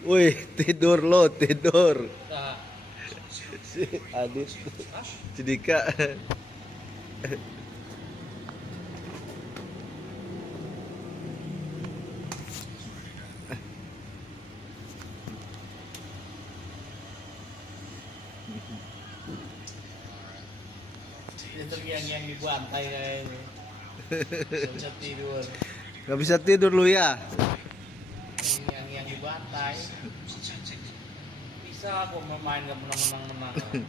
Wih, tidur lo, tidur. Si Adit, si Dika. Yang di bantai kayaknya. Bisa tidur. Gak bisa tidur lu ya? Yang di bantai. Bisa aku main gak menang-menang.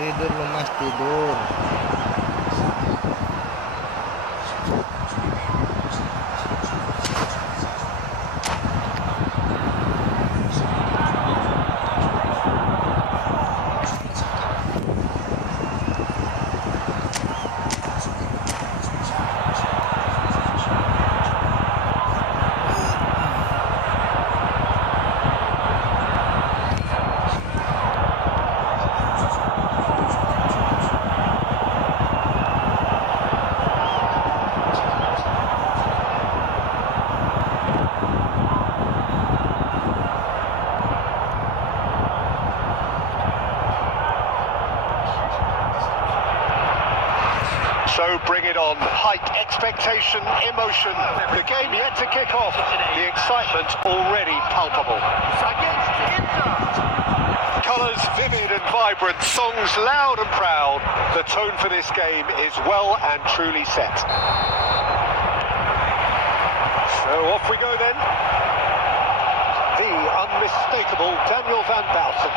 Tidur lu Mas, tidur. So bring it on. Height, expectation, emotion. The game yet to kick off. The excitement already palpable. Colours vivid and vibrant, songs loud and proud. The tone for this game is well and truly set. So off we go then. The unmistakable Daniel van Bouten.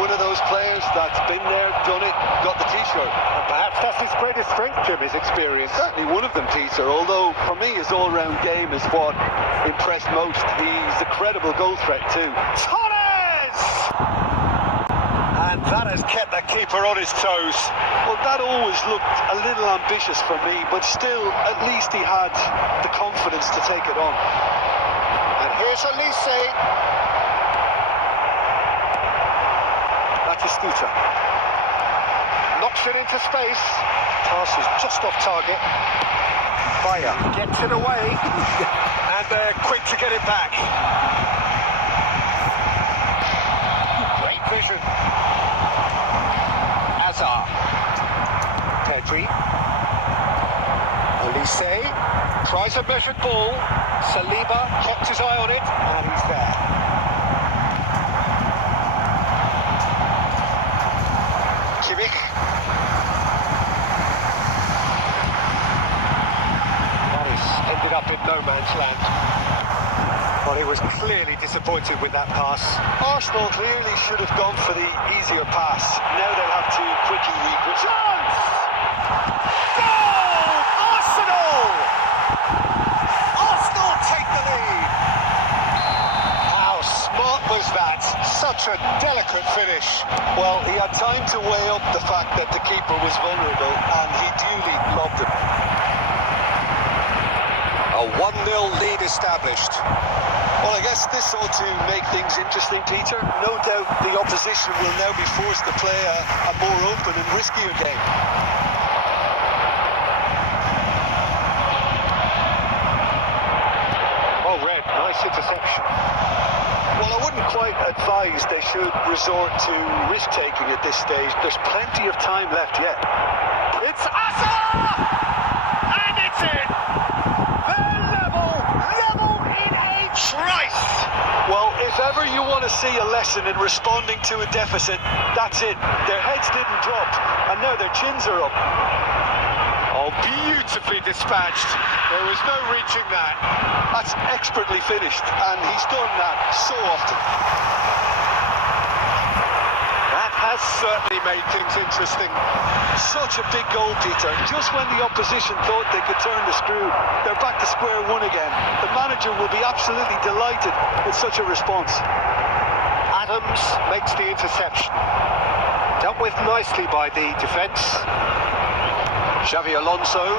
One of those players that's been there, done it, got the t-shirt. And perhaps that's his greatest strength, Jim, his experience. Certainly one of them, Peter, although for me his all-round game is what impressed most. He's a credible goal threat too. Torres! And that has kept the keeper on his toes. Well, that always looked a little ambitious for me, but still, at least he had the confidence to take it on. And here's Elise. That's a scooter. Knocks it into space. Pass is just off target. Fire gets it away. And they're quick to get it back. Great vision. Azar. Pedri. Elise. Tries a measured ball. Saliba kept his eye on it. And he's there. Kimmich. That is ended up in no man's land. Well, he was clearly disappointed with that pass. Arsenal clearly should have gone for the easier pass. Now they'll have to quickly regroup. Chance! Goal! Arsenal! Arsenal take the lead. How smart was that? Such a delicate finish. Well, he had time to weigh up the fact that the keeper was vulnerable, and he duly lobbed it. A 1-0 lead established. Well, I guess this ought to make things interesting, Peter. No doubt the opposition will now be forced to play a more open and riskier game. Well read, nice interception. Well, I wouldn't quite advise they should resort to risk-taking at this stage. There's plenty of time left yet. It's Azar! And it's in! They're level in a trice! ever you want to see a lesson in responding to a deficit, that's it. Their heads didn't drop, and now their chins are up. Oh, beautifully dispatched. There was no reaching that. That's expertly finished, and he's done that so often. That has certainly made things interesting. Such a big goal, Peter. Just when the opposition thought they could turn the screw, they're back to square one again. The manager will be absolutely delighted with such a response. Adams makes the interception. Dealt with nicely by the defence. Xavi Alonso.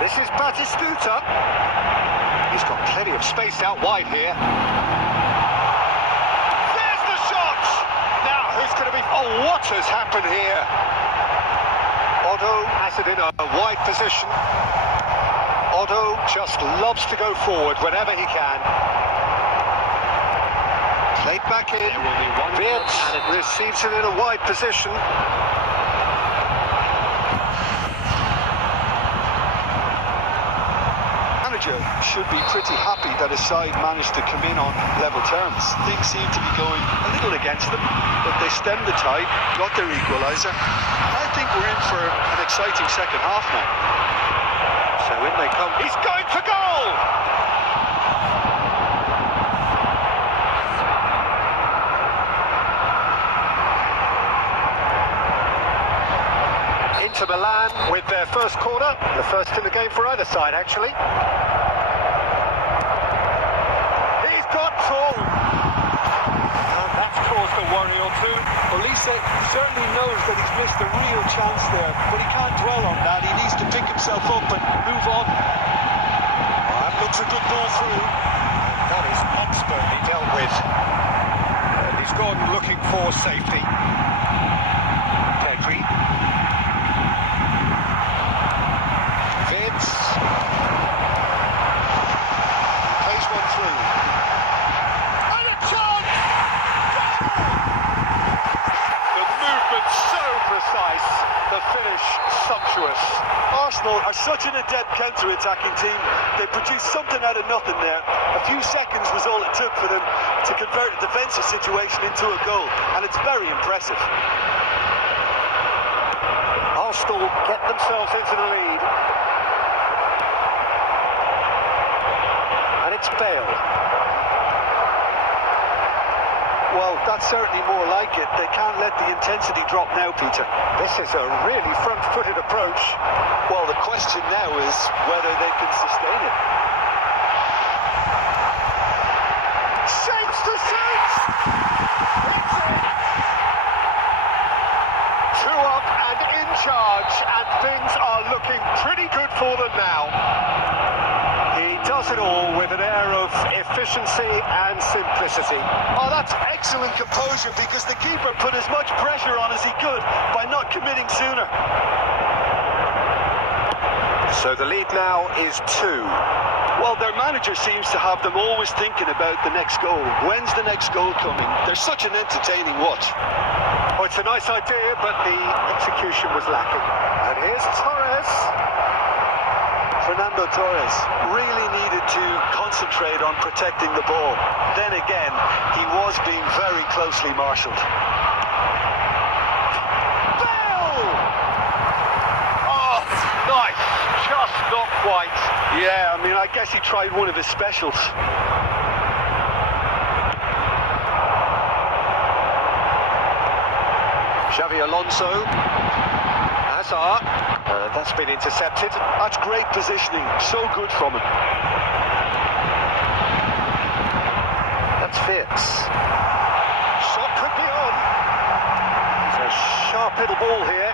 This is Batistuta. He's got plenty of space out wide here. There's the shot! Now, who's going to be... Oh, what has happened here? Otto has it in a wide position. Otto just loves to go forward whenever he can. Played back in. Wirtz receives it in a wide position. Should be pretty happy that his side managed to come in on level terms. Things seem to be going a little against them, but they stemmed the tide, got their equaliser. I think we're in for an exciting second half now. So in they come. He's going for goal! Inter Milan with their first corner, the first in the game for either side actually. He's got full. And that's caused a worry or two. Olise certainly knows that he's missed a real chance there, but he can't dwell on that. He needs to pick himself up and move on. That looks a good ball through. And that is expertly dealt with. And he's gone looking for safety. Pedri. Wirtz. Plays one through. And a chance! The movement so precise. The finish sumptuous. Arsenal are such an adept counter-attacking team. They produced something out of nothing there. A few seconds was all it took for them to convert a defensive situation into a goal, and it's very impressive. Arsenal get themselves into the lead. And it's Bale. Well, that's certainly more like it. They can't let the intensity drop now, Peter. This is a really front-footed approach. Well, the question now is whether they can sustain it. Shapes to shapes! It's it! 2 up and in charge, and things are looking pretty good for them now. He does it all with an air of efficiency and simplicity. Oh, that's excellent composure, because the keeper put as much pressure on as he could by not committing sooner. So the lead now is 2. Well, their manager seems to have them always thinking about the next goal. When's the next goal coming? They're such an entertaining watch. Oh, it's a nice idea, but the execution was lacking. And here's Torres. Fernando Torres really needed to concentrate on protecting the ball. Then again, he was being very closely marshalled. Bale! Oh, nice. Just not quite. Yeah, I mean, I guess he tried one of his specials. Xavi Alonso. Hazard. That's been intercepted. That's great positioning. So good from him. That's Wirtz. Shot could be on. It's a sharp little ball here.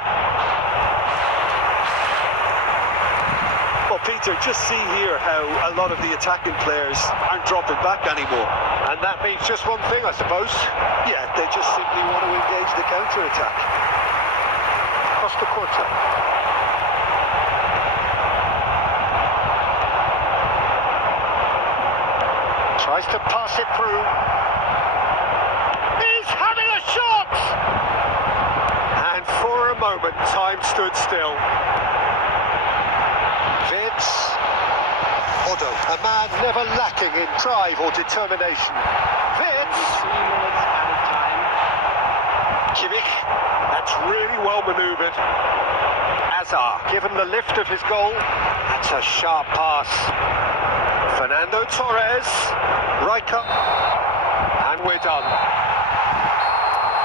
Well, Peter, just see here how a lot of the attacking players aren't dropping back anymore. And that means just one thing, I suppose. Yeah, they just simply want to engage the counter-attack. Costa Curta. Tries to pass it through. He's having a shot! And for a moment, time stood still. Wirtz. Odo, a man never lacking in drive or determination. Vitz, 3 minutes at a time. Kimmich, that's really well manoeuvred. Azar, given the lift of his goal, that's a sharp pass. Fernando Torres, Rijkaard, and we're done.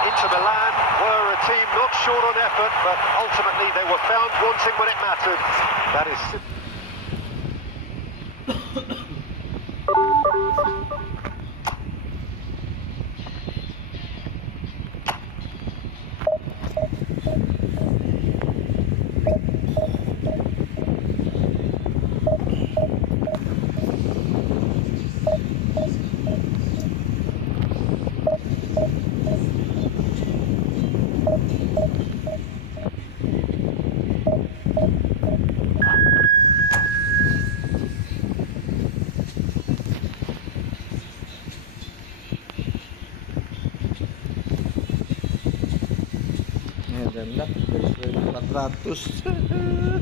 Inter Milan were a team not short on effort, but ultimately they were found wanting when it mattered. That is... Enak 1400.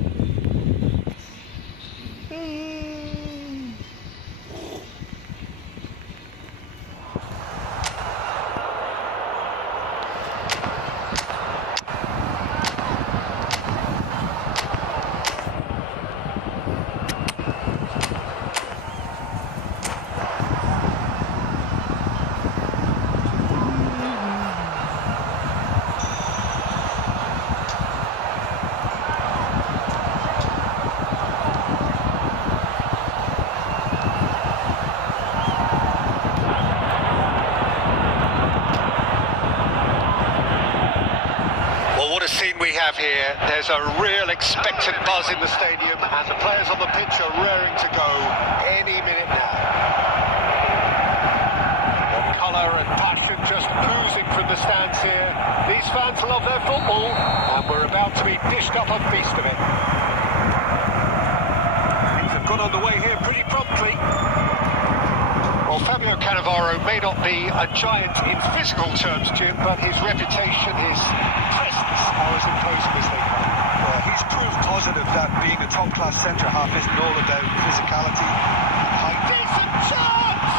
We have here, there's a real expectant buzz in the stadium and the players on the pitch are raring to go any minute now. The colour and passion just oozing from the stands here. These fans love their football and we're about to be dished up a feast of it. Things have got underway here pretty promptly. Well, Fabio Cannavaro may not be a giant in physical terms, Jim, but his reputation, his presence are as imposing as they come. Well, he's proof positive that being a top-class centre-half isn't all about physicality and height. Decent chance!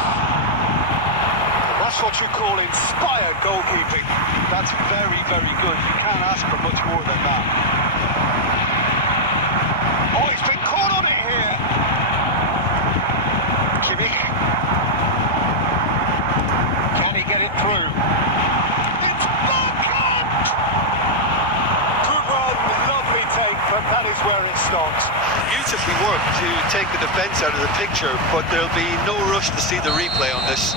And that's what you call inspired goalkeeping. That's very, very good. You can't ask for much more than that. Oh, he's been caught on it here. Kimmich. Can he get it through? It's blocked! Good run, lovely take, but that is where it stops. Beautifully worked to take the defence out of the picture, but there'll be no rush to see the replay on this.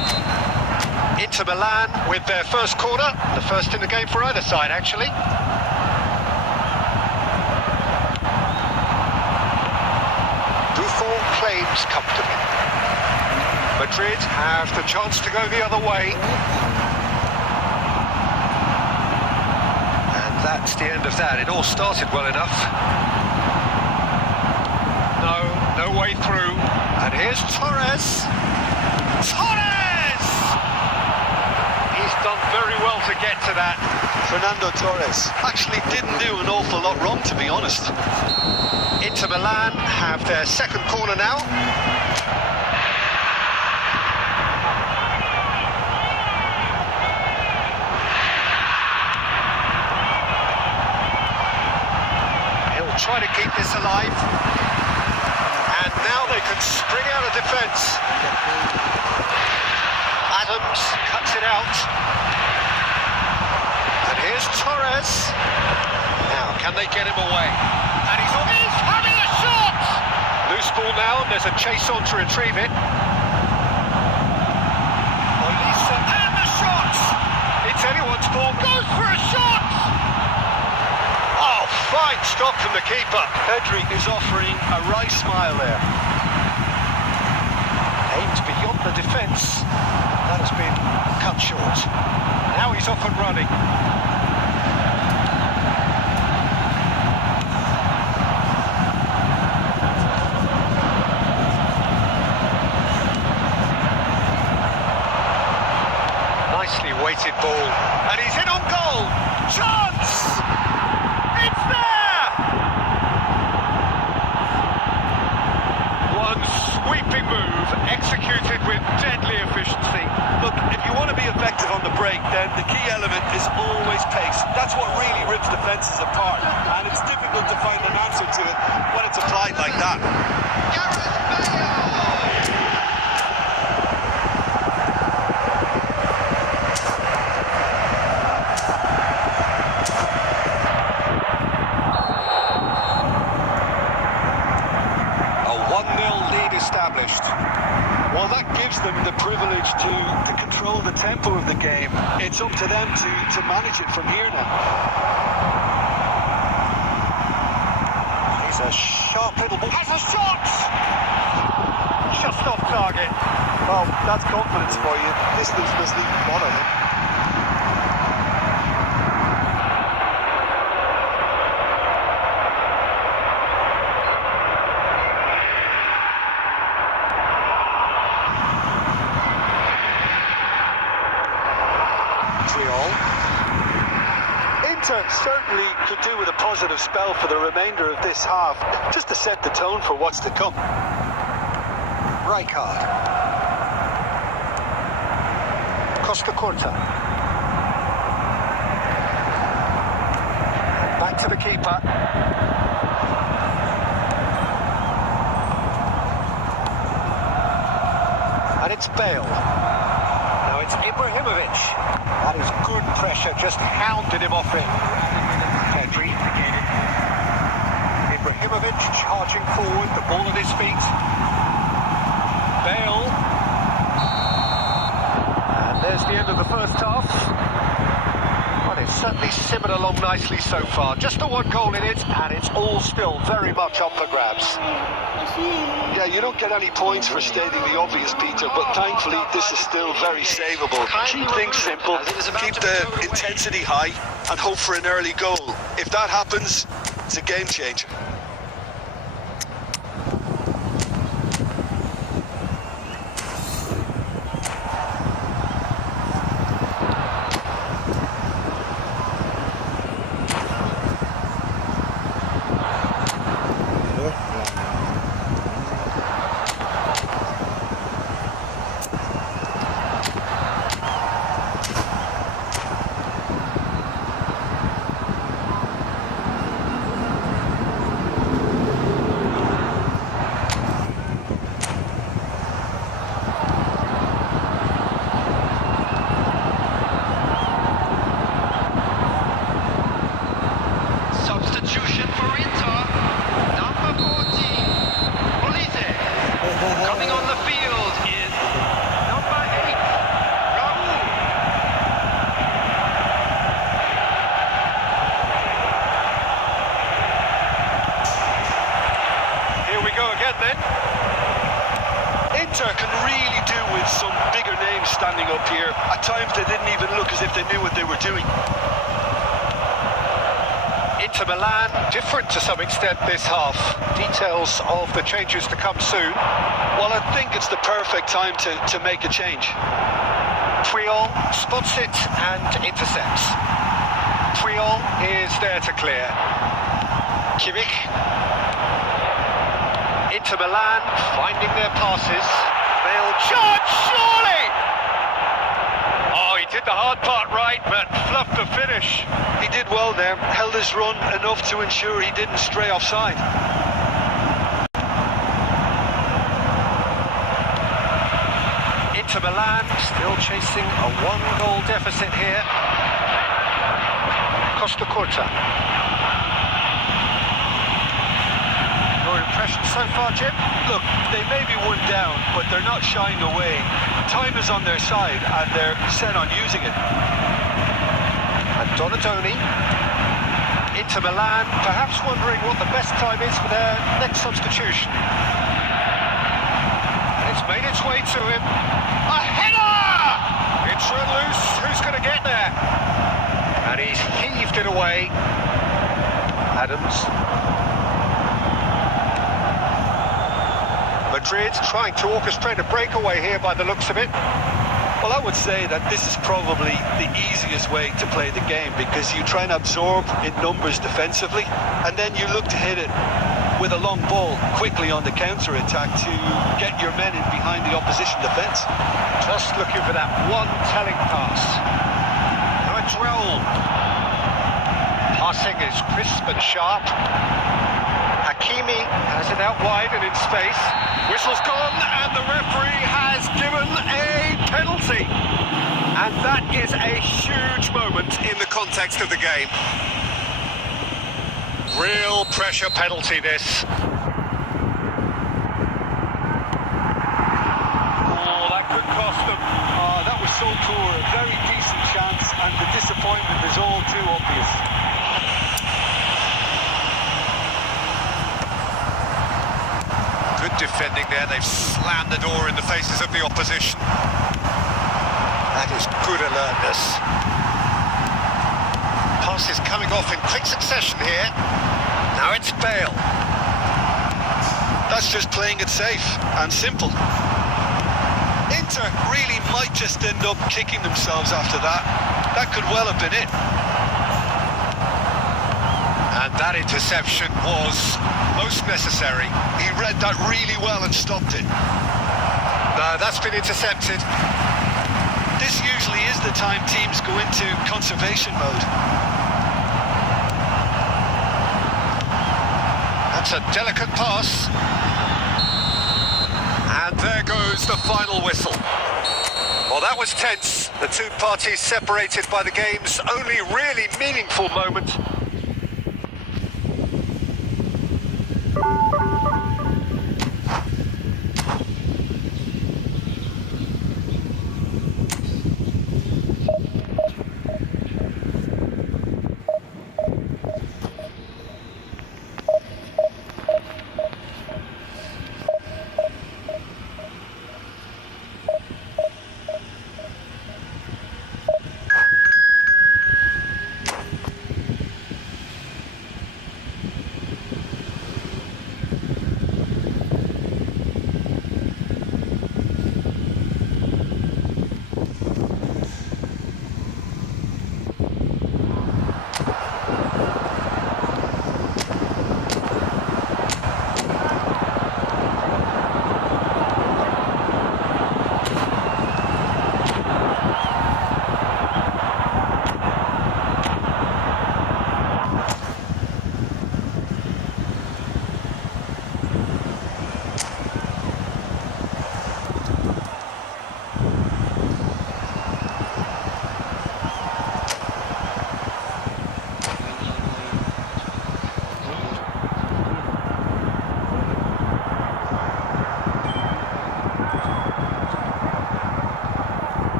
Inter Milan with their first corner, the first in the game for either side, actually. Buffon claims comfortably. Madrid have the chance to go the other way. And that's the end of that. It all started well enough. No way through. And here's Torres. Torres! He's done very well to get to that. Fernando Torres actually didn't do an awful lot wrong, to be honest. Inter Milan have their second corner now. Try to keep this alive, and now they can spring out of defence. Adams cuts it out, and here's Torres. Now, can they get him away? And he's having a shot! Loose ball now, and there's a chase on to retrieve it. Olisa, and the shot! It's anyone's ball, goes for a shot! Fine stop from the keeper. Pedri is offering a wry smile there. Aimed beyond the defence. That has been cut short. Now he's off and running. Nicely weighted ball. And he's in on goal. Chance! It's there! One move, executed with deadly efficiency. Look, if you want to be effective on the break, then the key element is always pace. That's what really rips defences apart, and it's difficult to find an answer to it when it's applied like that. A 1-0 lead established. Well, that gives them the privilege to control the tempo of the game. It's up to them to manage it from here now. He's a sharp little ball. Has a shot! Just off target. Well, that's confidence for you. Distance must leave one of them. Inter certainly could do with a positive spell for the remainder of this half, just to set the tone for what's to come. Rijkaard. Costa Curta. Back to the keeper. And it's Bale. Now it's Ibrahimovic. That is good pressure, just hounded him off it. Pedri. Ibrahimovic charging forward, the ball at his feet. Bale. And there's the end of the first half. Well, it's certainly simmered along nicely so far. Just the one goal in it, and it's all still very much up for grabs. Yeah, you don't get any points for stating the obvious, Peter, but thankfully this is still very savable. Keep things simple, keep the intensity high, and hope for an early goal. If that happens, it's a game changer. Inter can really do with some bigger names standing up here. At times they didn't even look as if they knew what they were doing. Inter Milan, different to some extent this half. Details of the changes to come soon. Well, I think it's the perfect time to make a change. Puyol spots it and intercepts. Puyol is there to clear. Kimmich. Inter Milan finding their passes. They'll charge, surely! Oh, he did the hard part right, but fluffed the finish. He did well there, held his run enough to ensure he didn't stray offside. Inter Milan still chasing a one-goal deficit here. Costa Curta. Your impression so far, Jim? Look, they may be one down, but they're not shying away. Time is on their side, and they're set on using it. And Donadoni. Inter Milan perhaps wondering what the best time is for their next substitution. It's made its way to him. A header! It's run loose. Who's going to get there? And he's heaved it away. Adams. Madrid trying to orchestrate a breakaway here by the looks of it. Well, I would say that this is probably the easiest way to play the game, because you try and absorb in numbers defensively, and then you look to hit it with a long ball quickly on the counter-attack to get your men in behind the opposition defence. Just looking for that one telling pass. Now it's Raul. Passing is crisp and sharp. Hakimi has it out wide and in space. Whistle's gone and the referee has given a penalty. And that is a huge moment in the context of the game. Real pressure penalty this. Oh, that could cost them. That was so poor. A very decent chance, and the disappointment is all too obvious. Good defending there. They've slammed the door in the faces of the opposition. That is good alertness. Pass is coming off in quick succession here. Now it's Bale. That's just playing it safe and simple. Inter really might just end up kicking themselves after that. That could well have been it. And that interception was most necessary. He read that really well and stopped it. No, that's been intercepted. This usually is the time teams go into conservation mode. That's a delicate pass. And there goes the final whistle. Well, that was tense. The two parties separated by the game's only really meaningful moment.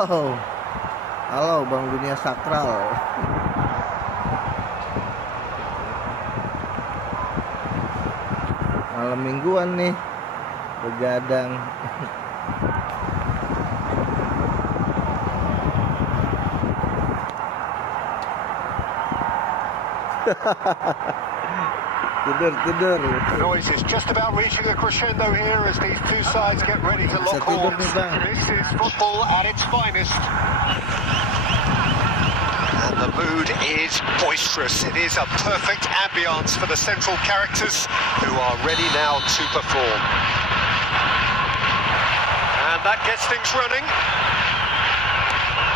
Halo Bang Dunia Sakral. Malam mingguan nih, begadang. Tidur. The noise is just about reaching a crescendo here as these two sides get ready to lock horns. This is football at its finest. And the mood is boisterous. It is a perfect ambience for the central characters who are ready now to perform. And that gets things running.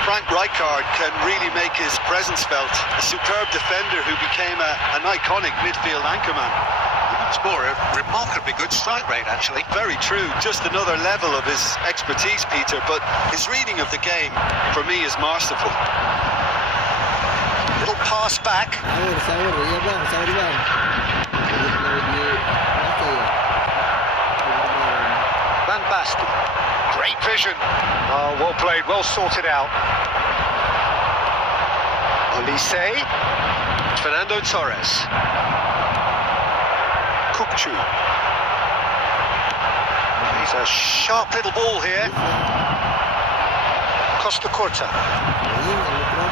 Frank Rijkaard can really make his presence felt. A superb defender who became an iconic midfield anchorman. It's more a remarkably good strike rate, actually. Very true. Just another level of his expertise, Peter. But his reading of the game, for me, is masterful. Little pass back. Sahur, iya bang, sahur bang. Van Basten. Great vision. Oh, well played, well sorted out. Olise. Fernando Torres. Kukçu. He's a sharp little ball here. Costa Curta.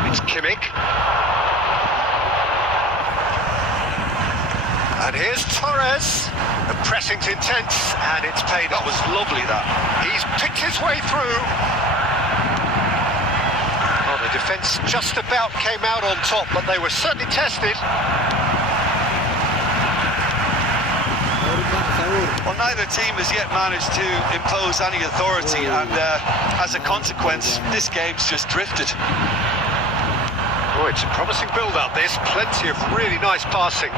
It's Kimmich. And here's Torres. The pressing's intense, and it's paid off. That was lovely, that. He's picked his way through. Well, the defence just about came out on top, but they were certainly tested. Well, neither team has yet managed to impose any authority, and as a consequence, this game's just drifted. Oh, it's a promising build-up, this. Plenty of really nice passing.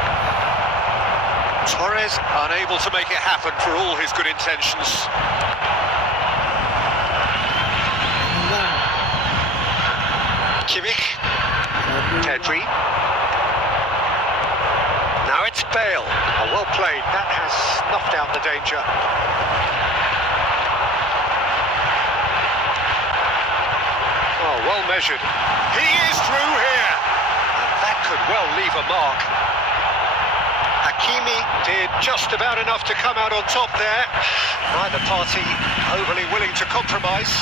Torres unable to make it happen for all his good intentions. Kimmich. Pedri. Now it's Bale. Oh, well played. That has snuffed out the danger. Oh, well measured. He is through here. And that could well leave a mark. Hakimi did just about enough to come out on top there. Neither party overly willing to compromise.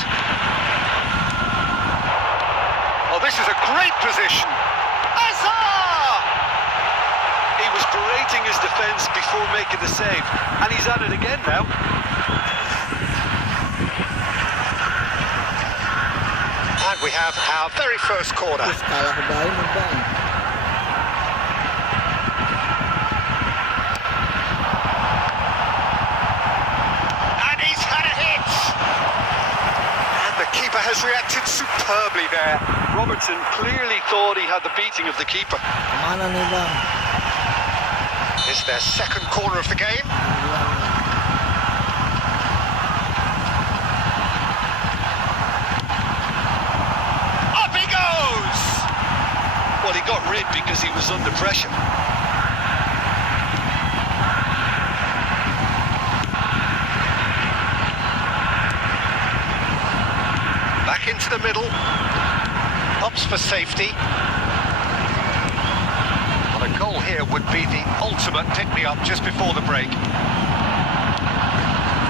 Oh, this is a great position. Hazard! He was berating his defence before making the save, and he's at it again now. And we have our very first corner. Terus kalah balik bang. And he's had a hit. And the keeper has reacted superbly there. Robertson clearly thought he had the beating of the keeper. Mana nih bang? It's their second corner of the game. Up he goes! Well, he got rid because he was under pressure. Back into the middle. Ups for safety. Well, a goal here would be the ultimate pick-me-up just before the break.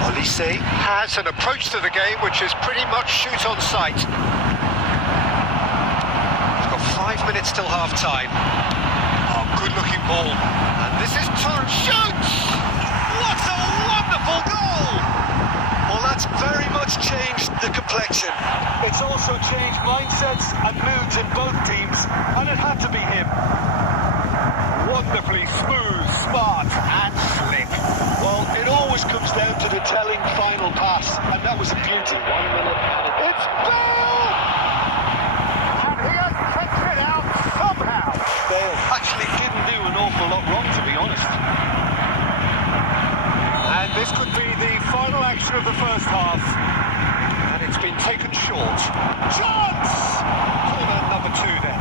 Olise has an approach to the game which is pretty much shoot on sight. We've got 5 minutes till half-time. Oh, good-looking ball. And this is Torres. Shoots! What a wonderful goal! Well, that's very much changed the complexion. It's also changed mindsets and moods in both teams, and it had to be him. Wonderfully smooth, smart and slick. Well, it always comes down to the telling final pass, and that was a beauty. 1 minute. It's Bale! And he has kept it out somehow. Bale actually didn't do an awful lot wrong, to be honest. And this could be the final action of the first half. And it's been taken short. Chance! Corner number 2 then.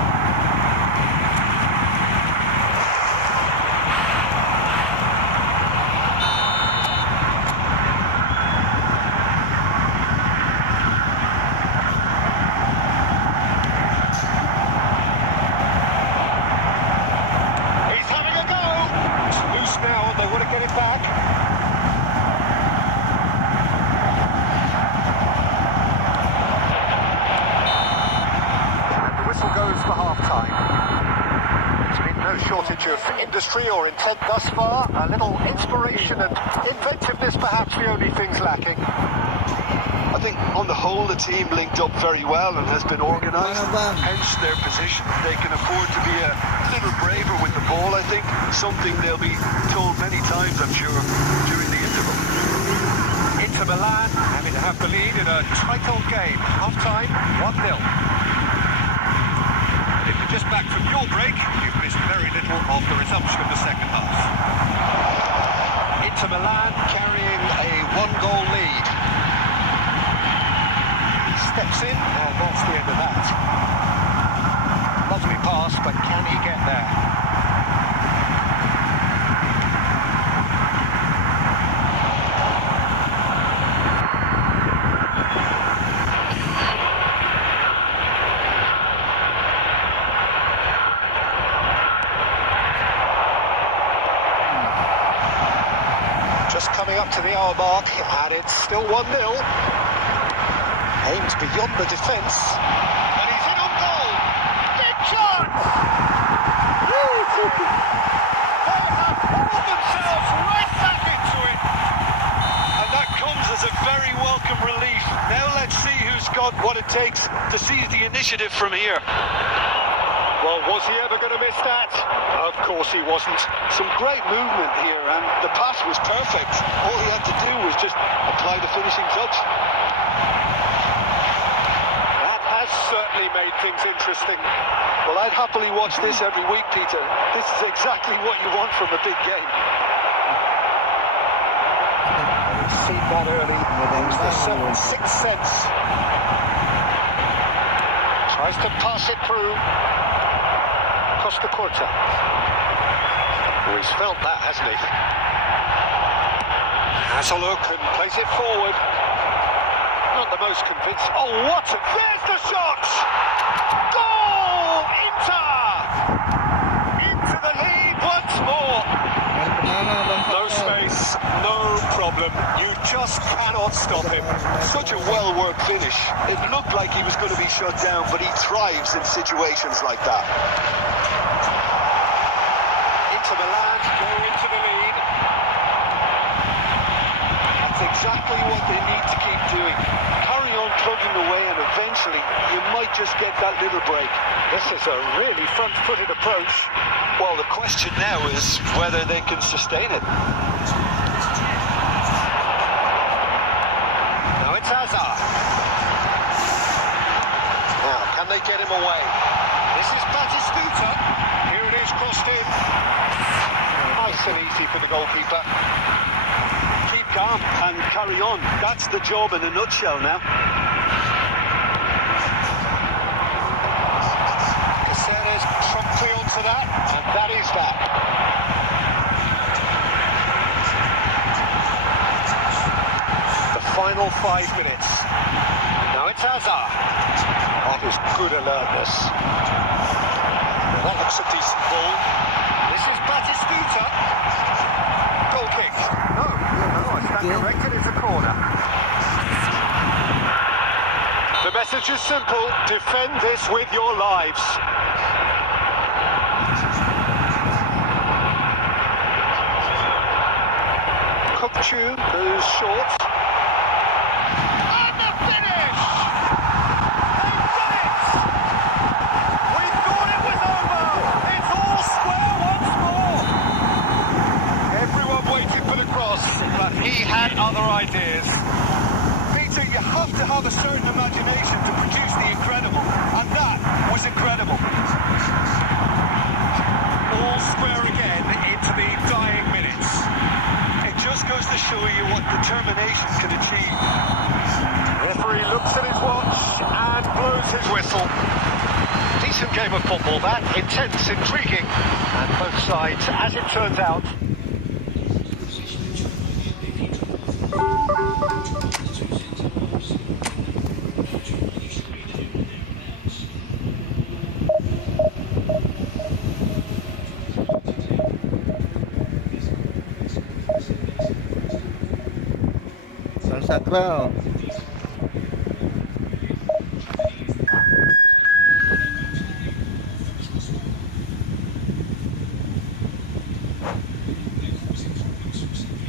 He's having a go! It's loose now and they want to get it back. Goes for half-time. There's been no shortage of industry or intent thus far. A little inspiration and inventiveness perhaps the only things lacking. I think on the whole the team linked up very well and has been organised, hence their position. They can afford to be a little braver with the ball, I think. Something they'll be told many times, I'm sure, during the interval. Inter Milan having to have the lead in a tight old game. Half-time, 1-0. If you're just back from your break, you've missed very little of the resumption of the second half. Inter Milan carrying a 1-goal lead. He steps in, and that's the end of that. Lovely pass, but can he get there? Coming up to the hour mark, and it's still 1-0. Aims beyond the defence, and he's in on goal. Big chance! They have pulled themselves right back into it. And that comes as a very welcome relief. Now let's see who's got what it takes to seize the initiative from here. Well, was he ever going to miss that? Of course he wasn't. Some great movement here, and the pass was perfect. All he had to do was just apply the finishing touch. That has certainly made things interesting. Well, I'd happily watch this every week, Peter. This is exactly what you want from a big game. We've seen that early. Use the sixth sense. Tries to pass it through. Costa Corta. Oh, he's felt that, hasn't he? Has a look and plays it forward. Not the most convinced. Oh, what? There's the shot! Goal! Into the lead once more. No space, no problem. You just cannot stop him. Such a well-worked finish. It looked like he was going to be shut down, but he thrives in situations like that. Into Milan, go into the lead. That's exactly what they need to keep doing. Carry on plugging away, and eventually you might just get that little break. This is a really front-footed approach. Well, the question now is whether they can sustain it. Now it's Hazard. Now, can they get him away? This is Batistuta. Here it is, crossed in. Nice and easy for the goalkeeper. Keep calm and carry on. That's the job in a nutshell now. Caceres promptly onto that, and that is that. The final 5 minutes. Now it's Hazard. That is good alertness. Well, that looks a decent ball. This is Batistuta. Goal kick. No, I stand corrected. It's a corner. The message is simple. Defend this with your lives. Kupchu goes short. And the finish! They've done it! We thought it was over! It's all square once more! Everyone waited for the cross, but he had other ideas. Peter, you have to have a certain imagination to produce the incredible, and that was incredible. All square again into the dying minutes. It just goes to show you what determination can achieve. Referee looks at his watch and blows his whistle. Decent game of football that, intense, intriguing, and both sides, as it turns out, sakral.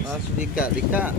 Mas Dika.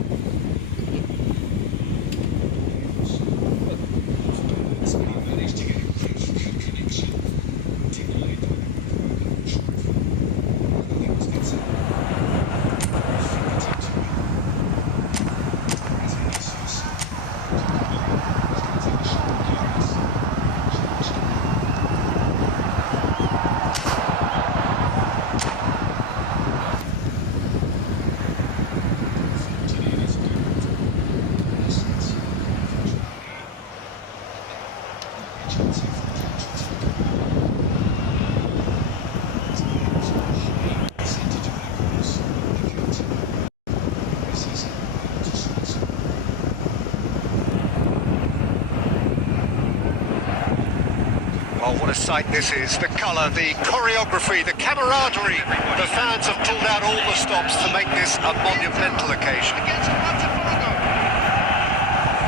well, what a sight this is. The colour, the choreography, the camaraderie. The fans have pulled out all the stops to make this a monumental occasion.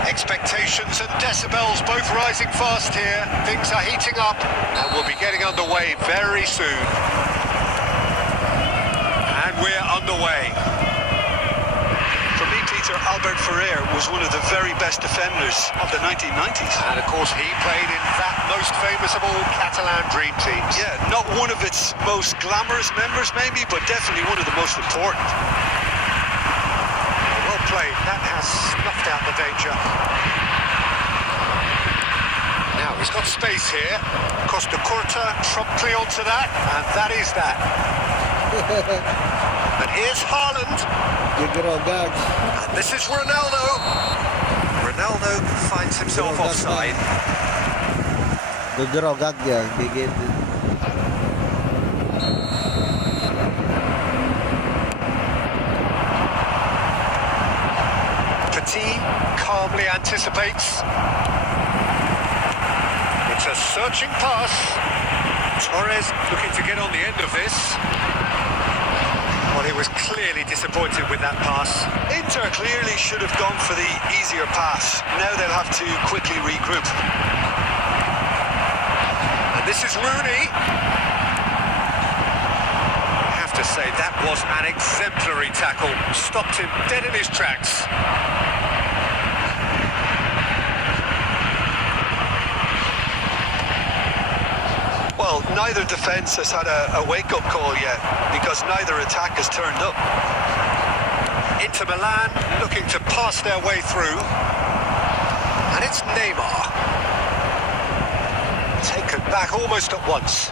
Expectations and decibels both rising fast here. Things are heating up and we'll be getting underway very soon. And we're underway. For me, Peter, Albert Ferrer was one of the very best defenders of the 1990s. And of course he played in that most famous of all Catalan dream teams. Yeah, not one of its most glamorous members maybe, but definitely one of the most important. Well played, that has snuffed out the danger. Now he's got space here. Costa Curta promptly onto that, and that is that. And here's Haaland. And this is Ronaldo. Ronaldo finds himself offside. Petit calmly anticipates. It's a searching pass. Torres looking to get on the end of this. Well, he was clearly disappointed with that pass. Inter clearly should have gone for the easier pass. Now they'll have to quickly regroup. And this is Rooney. I have to say, that was an exemplary tackle. Stopped him dead in his tracks. Well, neither defence has had a wake-up call yet, because neither attack has turned up. Inter Milan looking to pass their way through. And it's Neymar. Taken back almost at once.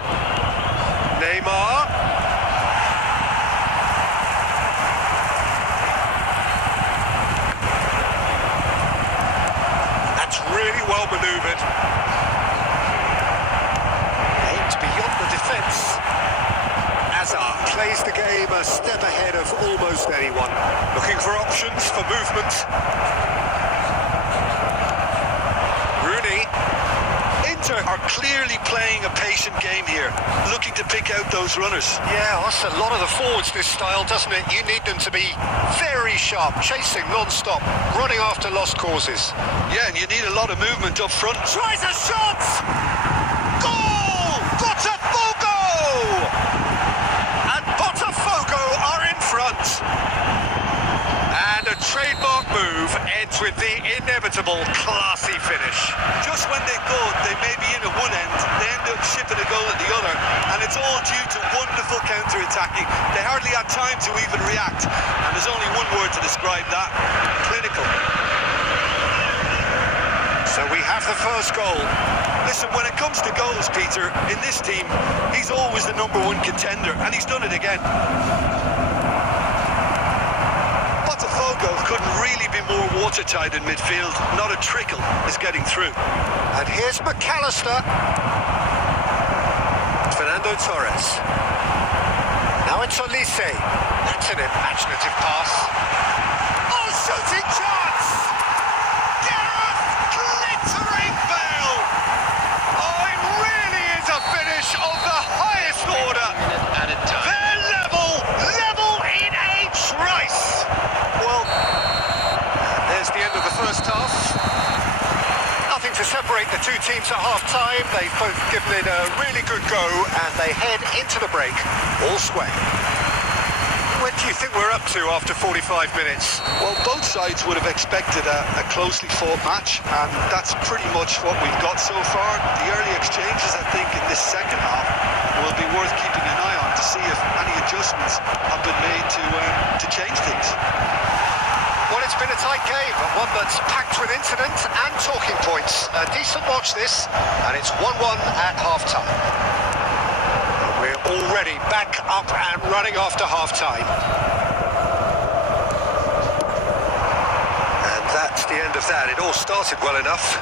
Neymar. That's really well manoeuvred. Beyond the defence. Hazard plays the game a step ahead of almost anyone. Looking for options for movement. Rooney. Inter are clearly playing a patient game here, looking to pick out those runners. Yeah, that's a lot of the forwards, this style, doesn't it? You need them to be very sharp, chasing non-stop, running after lost causes. Yeah, and you need a lot of movement up front. Tries a shot! Botafogo! And Botafogo are in front. And a trademark move ends with the inevitable classy finish. Just when they thought they may be in at one end, they end up shipping a goal at the other, and it's all due to wonderful counter-attacking. They hardly had time to even react, and there's only one word to describe that: clinical. So we have the first goal. Listen, when it comes to goals, Peter, in this team, he's always the number one contender, and he's done it again. Botafogo couldn't really be more watertight in midfield. Not a trickle is getting through. And here's McAllister. Fernando Torres. Now it's Olise. That's an imaginative pass. Oh, shooting chance! Glittering bell! Oh, it really is a finish of the highest order. They're level in a trice. Well, there's the end of the first half. Nothing to separate the two teams at half-time. They've both given it a really good go, and they head into the break all square. What do you think we're up to after 45 minutes? Well, both sides would have expected a closely fought match, and that's pretty much what we've got so far. The early exchanges, I think, in this second half will be worth keeping an eye on to see if any adjustments have been made to change things. Well, it's been a tight game, but one that's packed with incident and talking points. A decent watch this, and it's 1-1 at half-time. We're already back up and running after half-time. And that's the end of that. It all started well enough.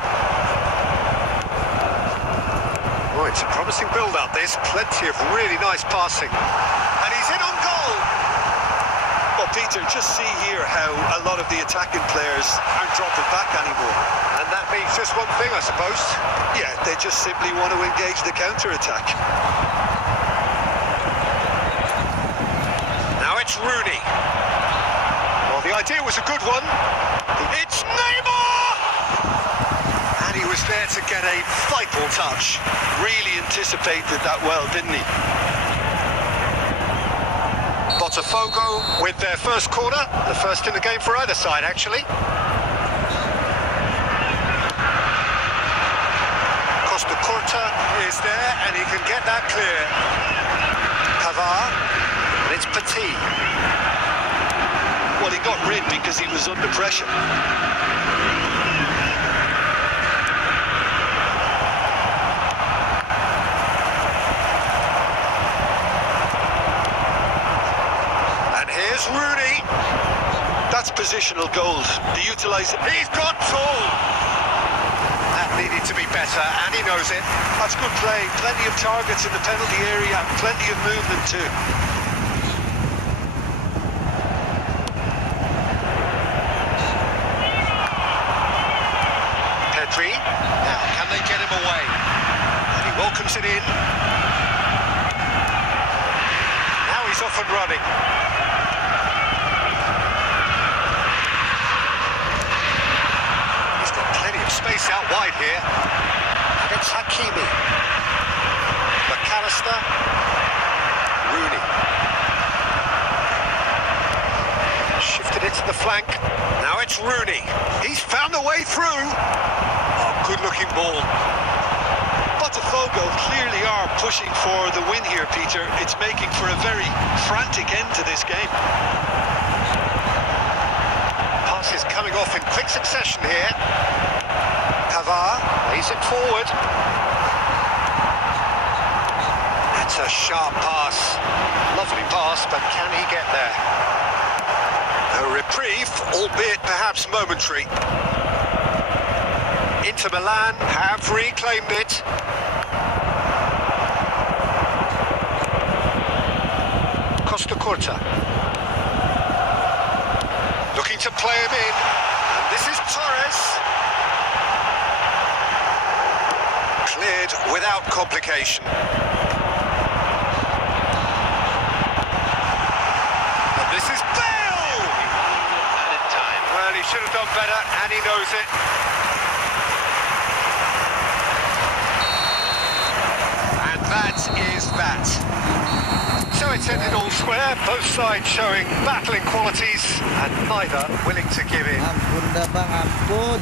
Oh, it's a promising build-up, this. Plenty of really nice passing. And he's in on goal. Well, Peter, just see here how a lot of the attacking players aren't dropping back anymore. And that means just one thing, I suppose. Yeah, they just simply want to engage the counter-attack. It's Rooney. Well, the idea was a good one. It's Neymar! And he was there to get a vital touch. Really anticipated that well, didn't he? Botafogo with their first corner, the first in the game for either side, actually. Costa Curta is there, and he can get that clear. Pavard, and it's Petit. Well, he got rid because he was under pressure. Rooney. That's positional gold. They utilise it. He's got tall. That needed to be better, and he knows it. That's good play. Plenty of targets in the penalty area, and plenty of movement too. Pedri. Now, can they get him away? And he welcomes it in. Now he's off and running. Space out wide here, and it's Hakimi. McAllister, Rooney. Shifted it to the flank, now it's Rooney. He's found a way through. Oh, good-looking ball. Botafogo clearly are pushing for the win here, Peter. It's making for a very frantic end to this game. Passes coming off in quick succession here. Pavard lays it forward. That's a sharp pass. Lovely pass, but can he get there? A reprieve, albeit perhaps momentary. Inter Milan have reclaimed it. Costa Curta. Looking to play him in. And this is Torres. Cleared without complication. And this is Bale! Well, he should have done better, and he knows it. And that is that. So it's ended all square, both sides showing battling qualities, and neither willing to give in. Ampun dah bang, ampun.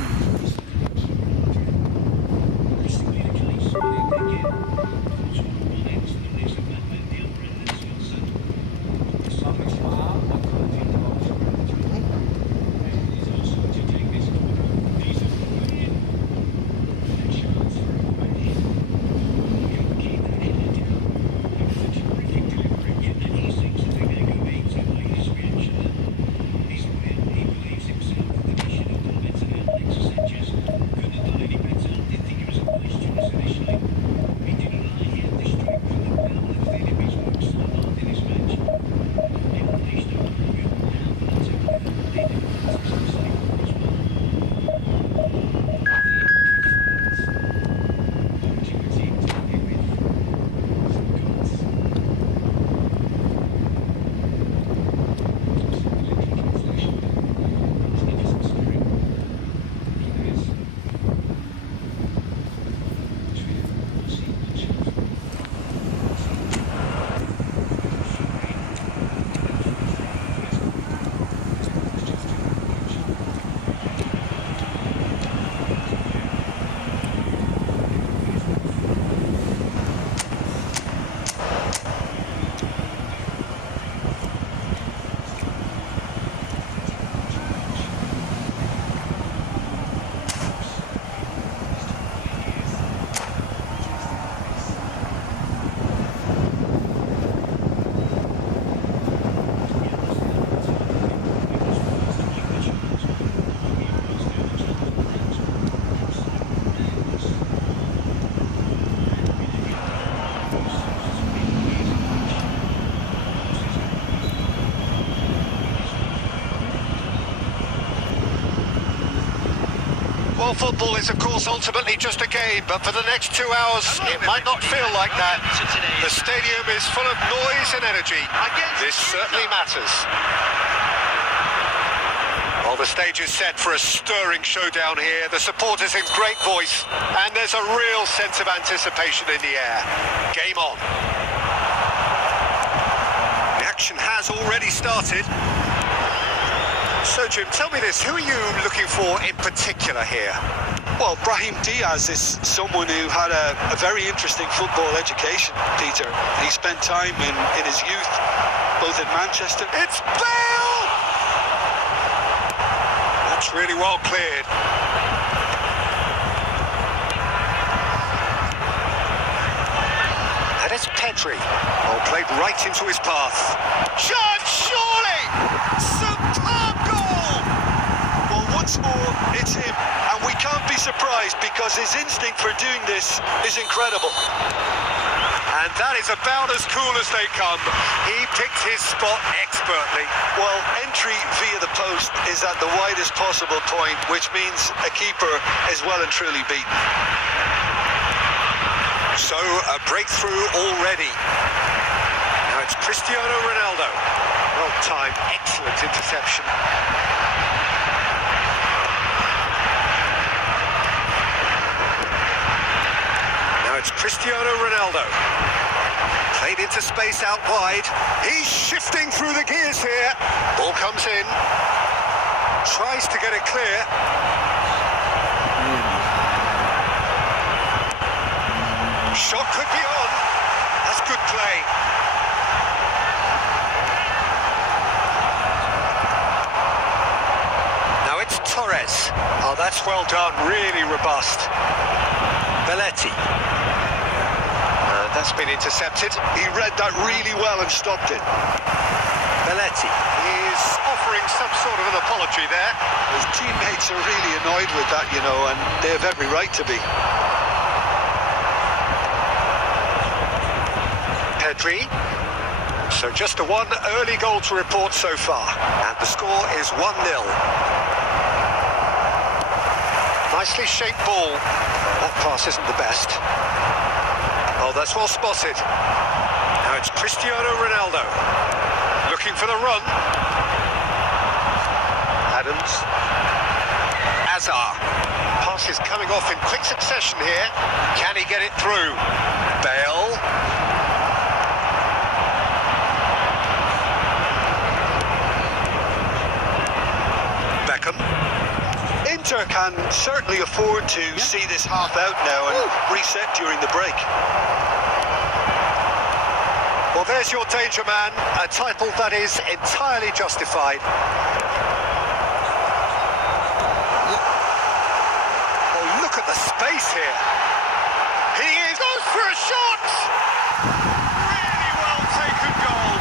Well, football is, of course, ultimately just a game, but for the next 2 hours, it might not feel like that. The stadium is full of noise and energy. This certainly matters. Well, the stage is set for a stirring showdown here. The supporters in great voice, and there's a real sense of anticipation in the air. Game on. action has already started. So, Jim, tell me this, who are you looking for in particular here? Well, Brahim Diaz is someone who had a very interesting football education, Peter. He spent time in his youth, both in Manchester. It's Bale! That's really well cleared. And it's Pedri. Oh, played right into his path. Chance, surely! Superb goal! Well, once more, it's him. And we can't be surprised because his instinct for doing this is incredible. And that is about as cool as they come. He picked his spot expertly. Well, entry via the post is at the widest possible point, which means a keeper is well and truly beaten. So, a breakthrough already. Now it's Cristiano Ronaldo. Well timed, excellent interception. Now it's Cristiano Ronaldo. Played into space out wide. He's shifting through the gears here. Ball comes in. Tries to get it clear. Shot could be on. That's good play. Now it's Torres. Oh, that's well done. Really robust. Belletti. That's been intercepted. He read that really well and stopped it. Belletti is offering some sort of an apology there. His teammates are really annoyed with that, you know, and they have every right to be. Pedri. So just a one early goal to report so far. And the score is 1-0. Nicely shaped ball. That pass isn't the best. Oh, that's well spotted. Now it's Cristiano Ronaldo. Looking for the run. Adams. Azar. Pass is coming off in quick succession here. Can he get it through? Bale. Beckham. Inter can certainly afford to see this half out now and reset during the break. Well, there's your danger man, a title that is entirely justified. Oh, look at the space here. He goes for a shot! Really well taken goal.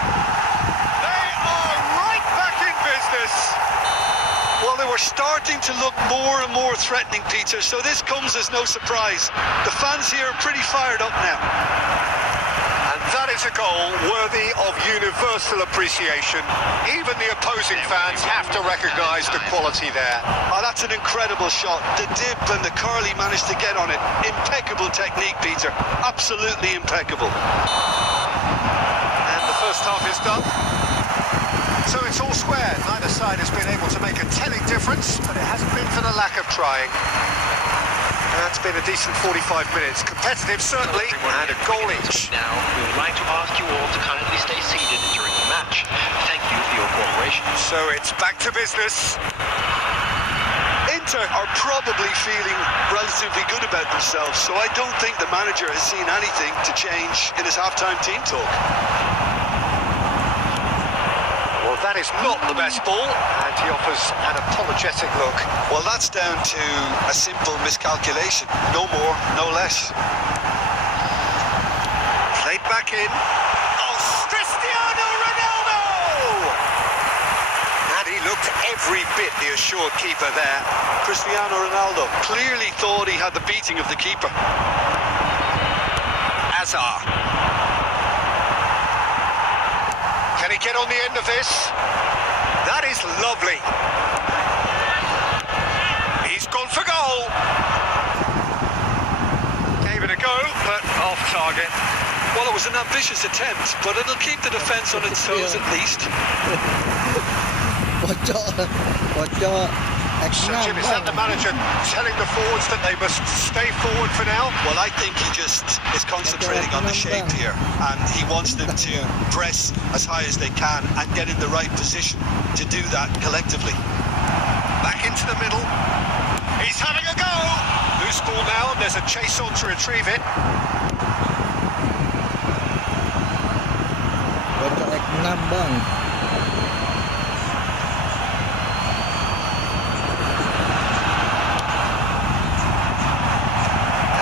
They are right back in business. Well, they were starting to look more and more threatening, Peter, so this comes as no surprise. The fans here are pretty fired up now. And that is a goal worthy of universal appreciation. Even the opposing fans have to recognise the quality there. Oh, that's an incredible shot. The dip and the curl he managed to get on it. Impeccable technique, Peter. Absolutely impeccable. And the first half is done. So it's all square. Neither side has been able to make a telling difference, but it hasn't been for the lack of trying. And that's been a decent 45 minutes. Competitive, certainly, and a goal each. Now, we would like to ask you all to kindly stay seated during the match. Thank you for your cooperation. So it's back to business. Inter are probably feeling relatively good about themselves, so I don't think the manager has seen anything to change in his half-time team talk. Well, that is not the best ball, and he offers an apologetic look. Well, that's down to a simple miscalculation. No more, no less. Played back in. Oh, Cristiano Ronaldo! And he looked every bit the assured keeper there. Cristiano Ronaldo clearly thought he had the beating of the keeper. Azar. Can he get on the end of this? That is lovely. He's gone for goal. Gave it a go, but off target. Well, it was an ambitious attempt, but it'll keep the defence on its toes at least. บอลเจาะไอ้ So, Jim, is that the manager telling the forwards that they must stay forward for now? Well, I think he just is concentrating on the shape here, and he wants them to press as high as they can and get in the right position to do that collectively. Back into the middle. He's having a go. Loose ball now, and there's a chase on to retrieve it. Bocok X6 bang.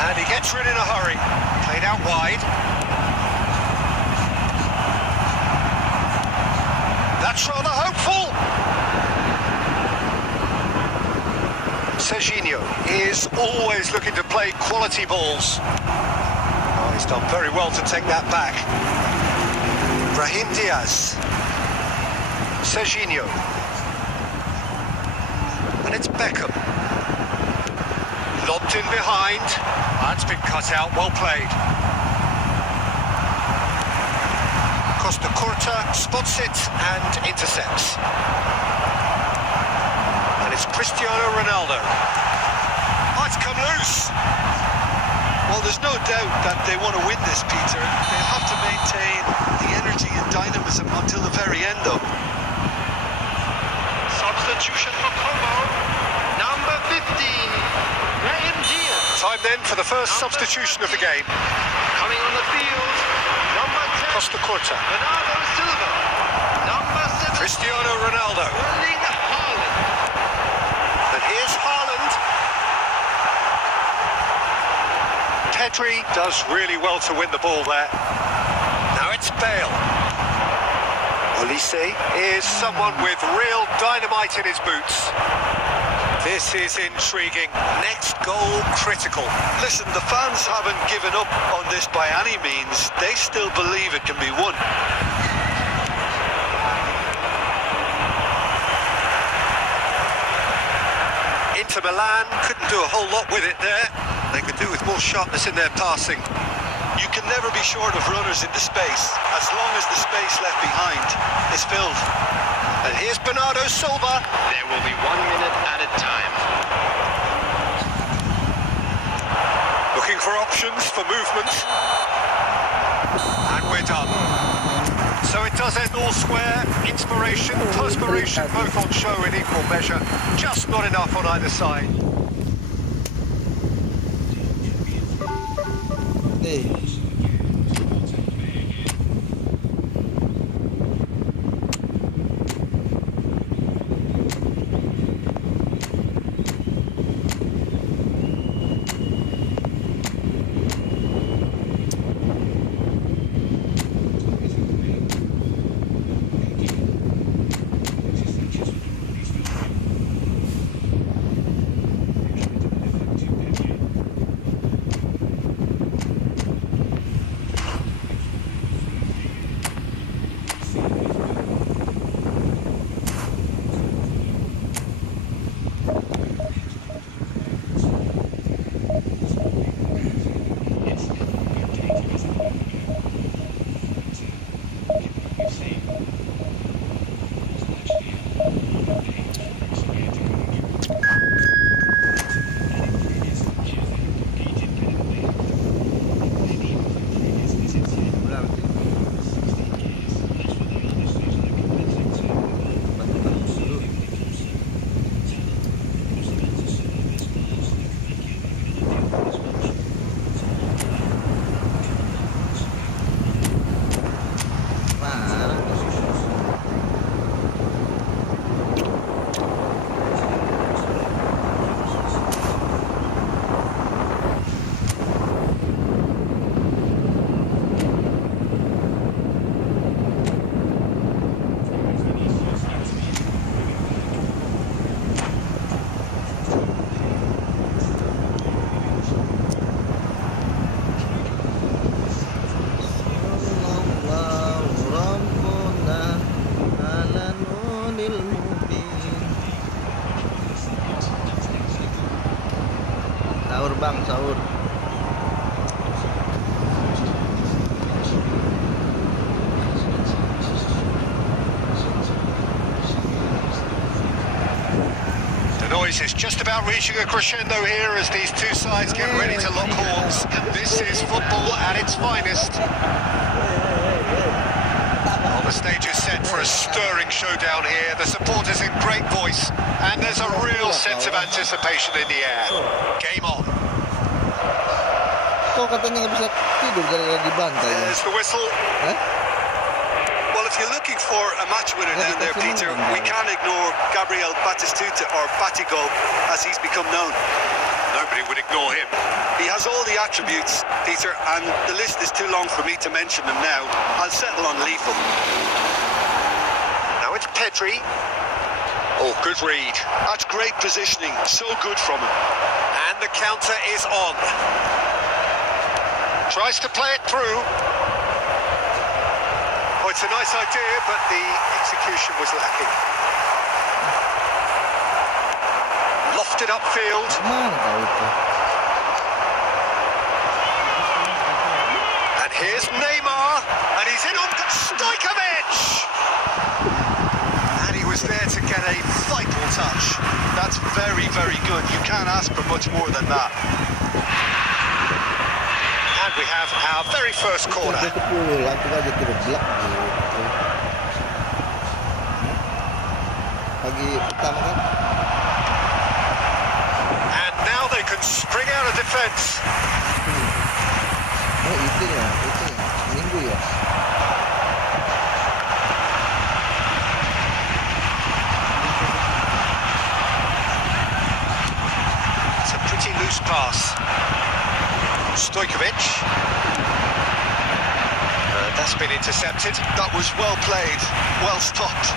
And he gets rid in a hurry. Played out wide. That's rather hopeful. Serginho is always looking to play quality balls. Oh, he's done very well to take that back. Brahim Diaz. Serginho. And it's Beckham. Lobbed in behind. That's been cut out, well played. Costa Curta spots it and intercepts. And it's Cristiano Ronaldo. Oh, it's come loose. Well, there's no doubt that they want to win this, Peter. They have to maintain the energy and dynamism until the very end, though. Substitution for Como. Number 15, Brahim Diaz. Time then for the first substitution of the game. Coming on the field, number 10, Costa Curta. Bernardo Silva. Number 7, Cristiano Ronaldo. Erling Haaland. And here's Haaland. Pedri does really well to win the ball there. Now it's Bale. Olise is someone with real dynamite in his boots. This is intriguing. Next goal critical. Listen, the fans haven't given up on this by any means. They still believe it can be won. Inter Milan couldn't do a whole lot with it there. They could do with more sharpness in their passing. You can never be short of runners into space, as long as the space left behind is filled. And here's Bernardo Silva. There will be 1 minute at a time. Looking for options for movement. And we're done. So it does end all square. Inspiration, perspiration, both on show in equal measure. Just not enough on either side. boys. It's just about reaching a crescendo here as these two sides get ready to lock horns. This is football at its finest. Well, the stage is set for a stirring showdown here. The supporters in great voice, and there's a real sense of anticipation in the air. Game on. Kok katanya nggak bisa tidur gara-gara dibantai. There's the whistle. Well, if you're looking for a match winner down there, Peter, we can't ignore Gabriel Batistuta, or Batigo, as he's become known. Nobody would ignore him. He has all the attributes, Peter, and the list is too long for me to mention them now. I'll settle on lethal. Now it's Pedri. Oh, good read. That's great positioning, so good from him. And the counter is on. Tries to play it through. Oh, it's a nice idea, but the execution was lacking. Lofted upfield. Mana tahu itu? And here's Neymar. And he's in on Stojkovic. And he was there to get a vital touch. That's very, very good. You can't ask for much more than that. And we have our very first corner. Udah 10 langsung aja terblak gitu. Pagi pertama kan? And now they can spring out of defence. Oh itu ya, minggu ya. It's a pretty loose pass. Stojkovic. That's been intercepted. That was well played, well stopped.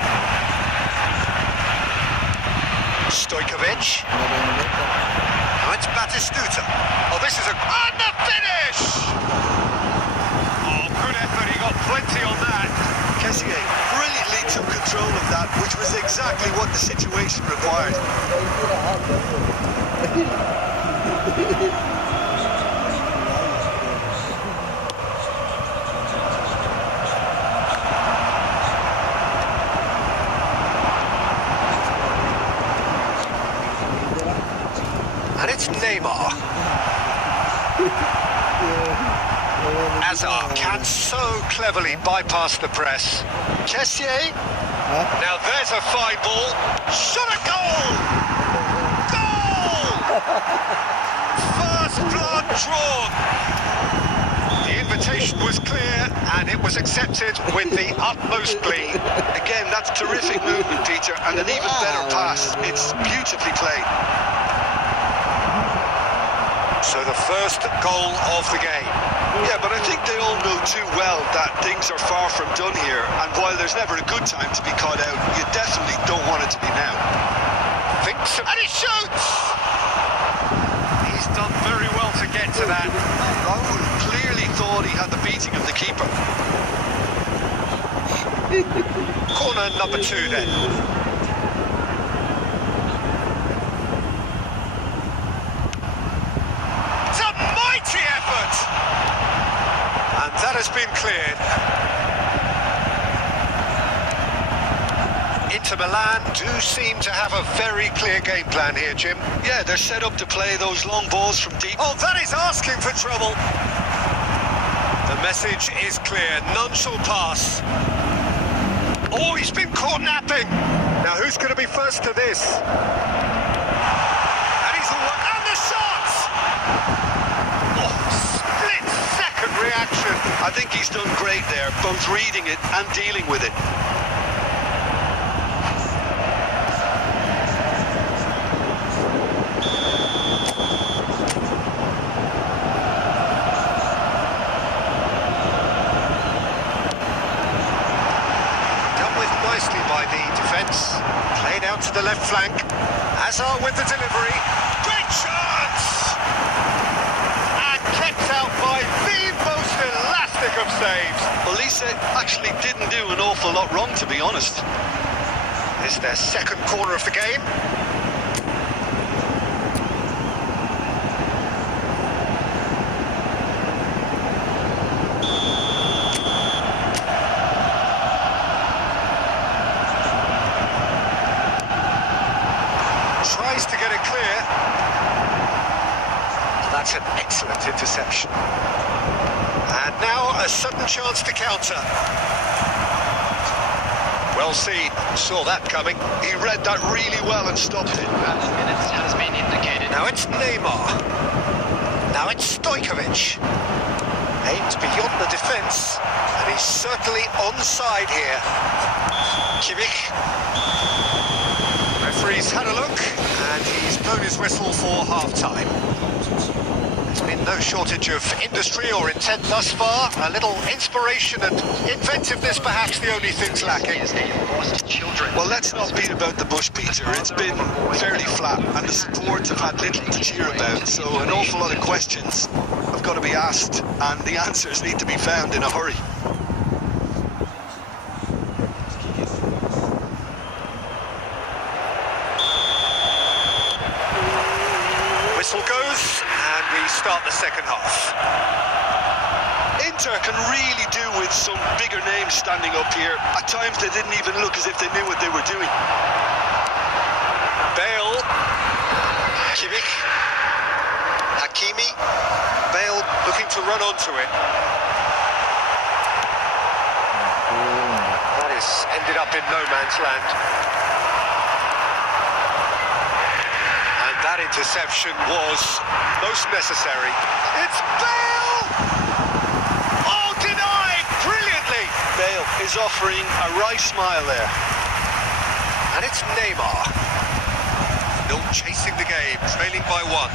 Stojkovic. Now it's Batistuta. Oh, this is and the finish! Oh, good effort. He got plenty on that. Kessié brilliantly took control of that, which was exactly what the situation required. And it's Neymar. Hazard can so cleverly bypass the press. Kessié. Now there's a fine ball. Shot a goal! Goal! First blood drawn. The invitation was clear and it was accepted with the utmost glee. Again, that's terrific movement, Peter, and an even better pass. It's beautifully played. So the first goal of the game. Yeah, but I think they all know too well that things are far from done here, and while there's never a good time to be caught out, you definitely don't want it to be now. Thinks and he shoots! He's done very well to get to that. Raul clearly thought he had the beating of the keeper. Corner number 2 then. And that has been cleared. Inter Milan do seem to have a very clear game plan here, Jim. Yeah, they're set up to play those long balls from deep. Oh, that is asking for trouble. The message is clear. None shall pass. Oh, he's been caught napping. Now, who's going to be first to this? And he's and the shot! Oh, split-second reaction. I think he's done great there, both reading it and dealing with it. By the defence, played out to the left flank. Hazard with the delivery. Great chance! And kept out by the most elastic of saves. Well, Lisa actually didn't do an awful lot wrong, to be honest. This is their second corner of the game. Tries to get That's an excellent interception. And now a sudden chance to counter. Well seen, saw that coming. He read that really well and stopped it. 12 minutes has been indicated. Now it's Neymar. Now it's Stojkovic. Aimed beyond the defence, and he's certainly onside here. Kimmich. Referee's had a look, and he's blown his whistle for half-time. There's been no shortage of industry or intent thus far. A little inspiration and inventiveness, perhaps the only things lacking. Is a lost children. Well, let's not beat about the bush, Peter. It's been fairly flat, and the supports have had little to cheer about, so an awful lot of questions have got to be asked, and the answers need to be found in a hurry. Whistle goes, and we start the second half. Inter can really do with some bigger names standing up here. At times they didn't even look as if they knew what they were doing. Bale, Kimmich, Hakimi, Bale looking to run onto it. That is ended up in no man's land. And that interception was most necessary. It's Bale! Oh, denied brilliantly! Bale is offering a wry smile there. And it's Neymar. Still chasing the game, trailing by one.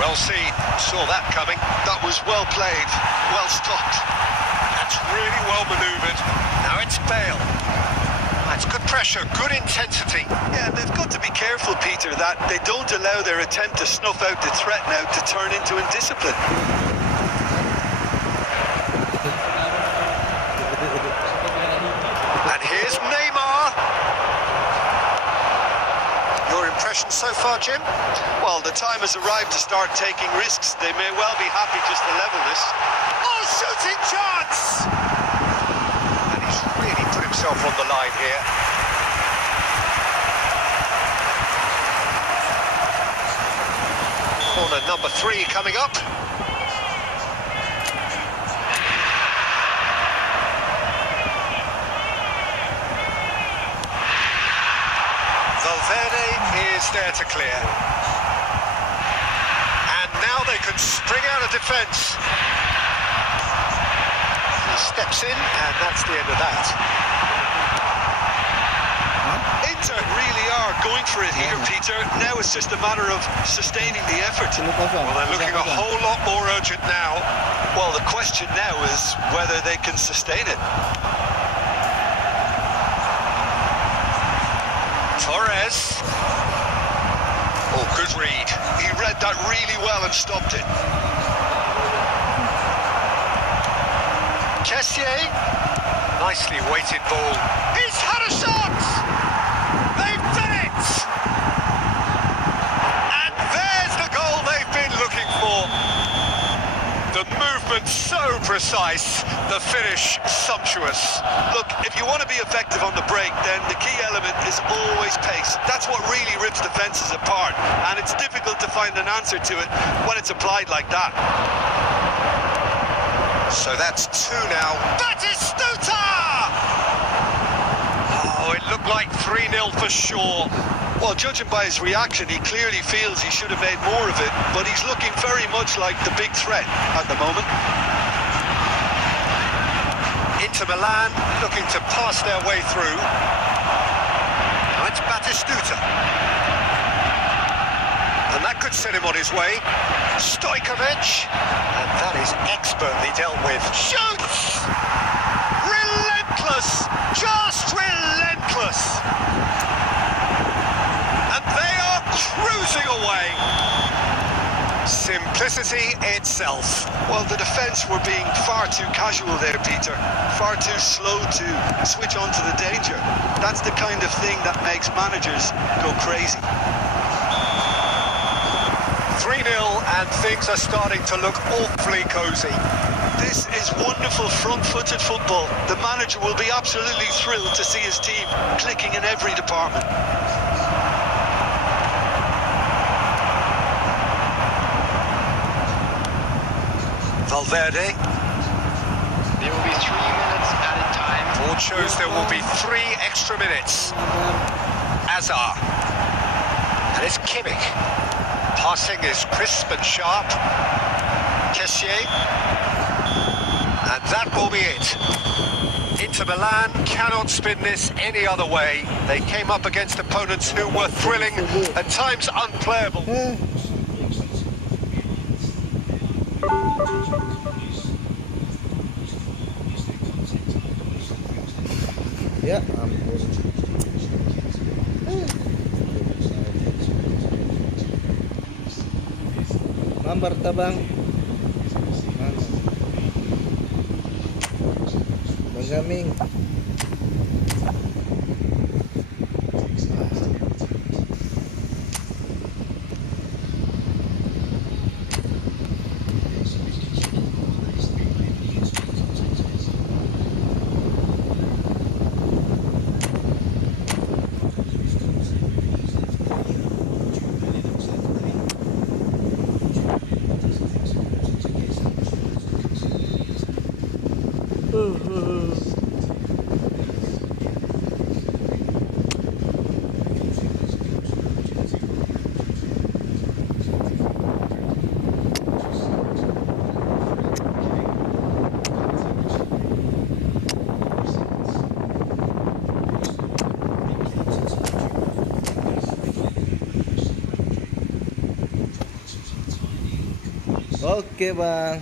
Well seen, saw that coming. That was well played, well stopped. That's really well manoeuvred. Now it's Bale. That's good pressure, good intensity. Yeah, they've got to be careful, Peter, that they don't allow their attempt to snuff out the threat now to turn into indiscipline. And here's Neymar. Your impression so far, Jim? Well, the time has arrived to start taking risks. They may well be happy just to level this. Oh, shooting chance! And he's really put himself on the line here. Corner number 3 coming up. Valverde is there to clear. And now they can spring out of defence. He steps in, and that's the end of that. Inter really are going for it here, Peter. Now it's just a matter of sustaining the effort. Well, they're looking a whole lot more urgent now. Well, the question now is whether they can sustain it. Torres. Oh, good read. He read that really well and stopped it. Kessier. Nicely weighted ball. He's had a shot! They've done it! And there's the goal they've been looking for. The movement so precise, the finish sumptuous. Look, if you want to be effective on the break, then the key element is always pace. That's what really rips defences apart, and it's difficult to find an answer to it when it's applied like that. So that's 2 now. Batistuta! Oh, it looked like 3-0 for sure. Well, judging by his reaction, he clearly feels he should have made more of it, but he's looking very much like the big threat at the moment. Inter Milan looking to pass their way through. Now it's Batistuta. And that could set him on his way. Stojkovic. And that is expertly dealt with. Shoots! Relentless! Just relentless! And they are cruising away. Simplicity itself. Well, the defence were being far too casual there, Peter. Far too slow to switch on to the danger. That's the kind of thing that makes managers go crazy. 3-0 and things are starting to look awfully cosy. This is wonderful front-footed football. The manager will be absolutely thrilled to see his team clicking in every department. Valverde. There will be 3 minutes added time. All shows there will be 3 extra minutes. Azar. And it's Kimmich. Passing is crisp and sharp. Kessié. And that will be it. Inter Milan cannot spin this any other way. They came up against opponents who were thrilling, at times unplayable. Ya ampun. Lambar tabang. Mana? Bang Gaming. Oke bang.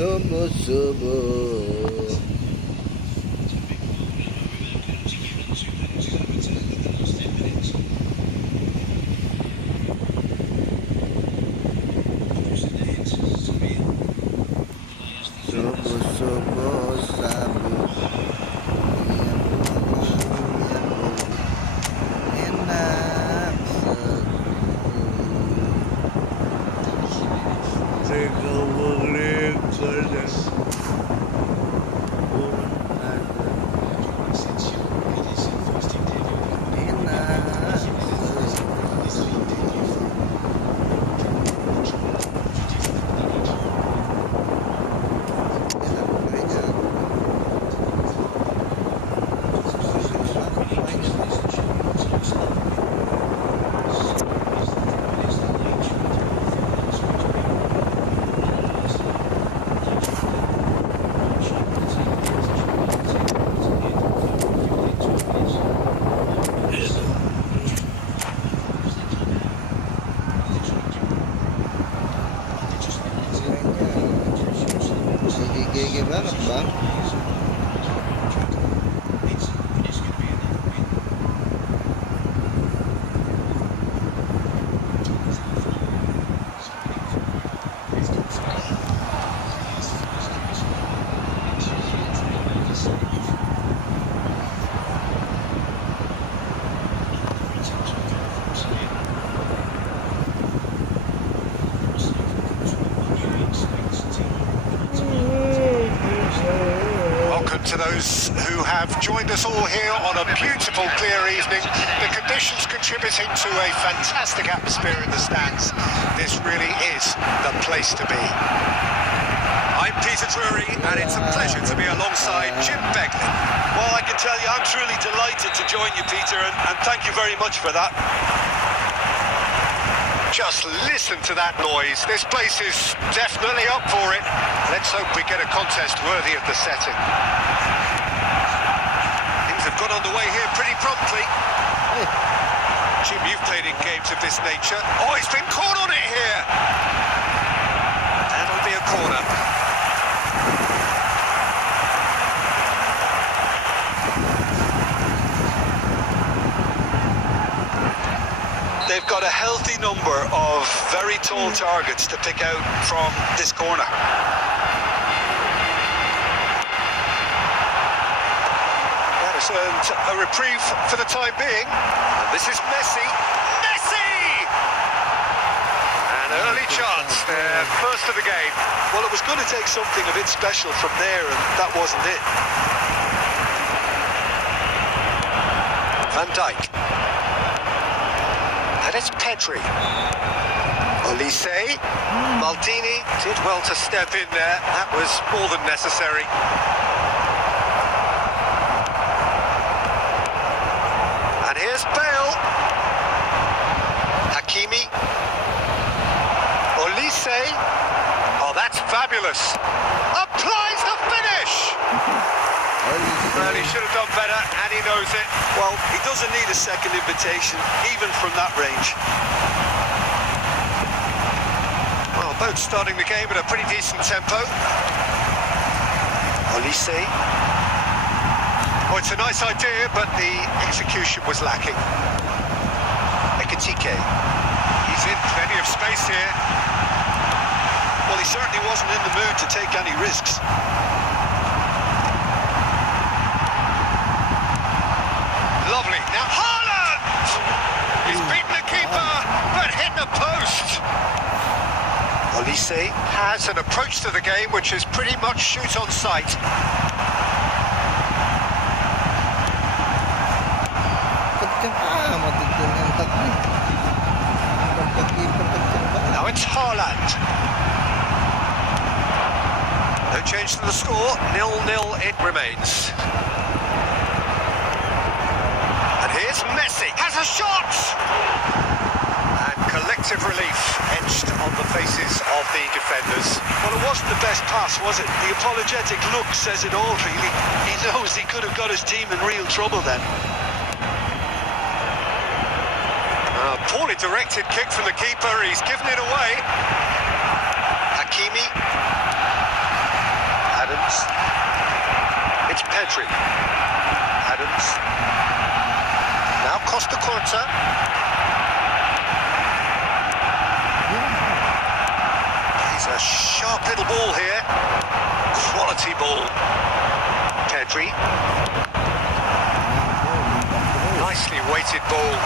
Subuh-subuh. Subuh-subuh sabu. those who have joined us all here on a beautiful, clear evening. The conditions contributing to a fantastic atmosphere in the stands. This really is the place to be. I'm Peter Drury, and it's a pleasure to be alongside Jim Begley. Well, I can tell you, I'm truly delighted to join you, Peter, and thank you very much for that. Just listen to that noise. This place is definitely up for it. Let's hope we get a contest worthy of the setting. Things have got underway here pretty promptly. Jim, you've played in games of this nature. Oh, he's been caught on it here. That'll be a corner. They've got a healthy number of very tall targets to pick out from this corner. That has earned a reprieve for the time being. And this is Messi. Messi! An early chance there, first of the game. Well, it was going to take something a bit special from there, and that wasn't it. Van Dijk. And it's Pedri. Olise. Maldini did well to step in there. That was more than necessary. And here's Bale. Hakimi. Olise. Oh, that's fabulous. Applies the finish. Well, he should have done better, and he knows it. Well, he doesn't need a second invitation, even from that range. Well, both starting the game at a pretty decent tempo. Olise. Oh, it's a nice idea, but the execution was lacking. Ekitike. He's in plenty of space here. Well, he certainly wasn't in the mood to take any risks. Lovely. Now Haaland! He's beaten the keeper, but hit the post. Olise has an approach to the game which is pretty much shoot on sight. Now it's Haaland. No change to the score, 0-0 it remains. Here's Messi, has a shot! And collective relief etched on the faces of the defenders. Well, it wasn't the best pass, was it? The apologetic look says it all, really. He knows he could have got his team in real trouble then. Poorly directed kick from the keeper, he's given it away. Hakimi. Adams. It's Pedri. Adams. Now Costa Corta. He's a sharp little ball here. Quality ball. Pedri. Nicely weighted ball.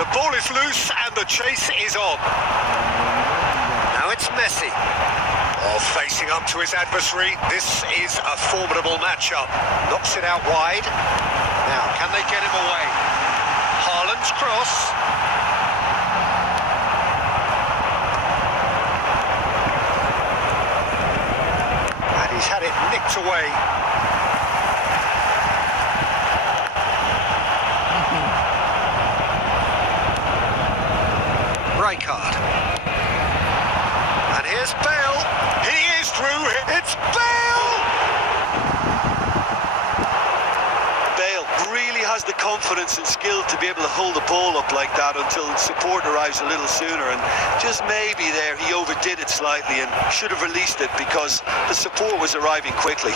The ball is loose and the chase is on. Now it's Messi. Oh, facing up to his adversary. This is a formidable matchup. Knocks it out wide. Now, can they get him away? Haaland's cross. And he's had it nicked away. Rijkaard. And here's Bale. He is through. It's Bale! Bale really has the confidence and skill to be able to hold the ball up like that until support arrives a little sooner, and just maybe there he overdid it slightly and should have released it because the support was arriving quickly.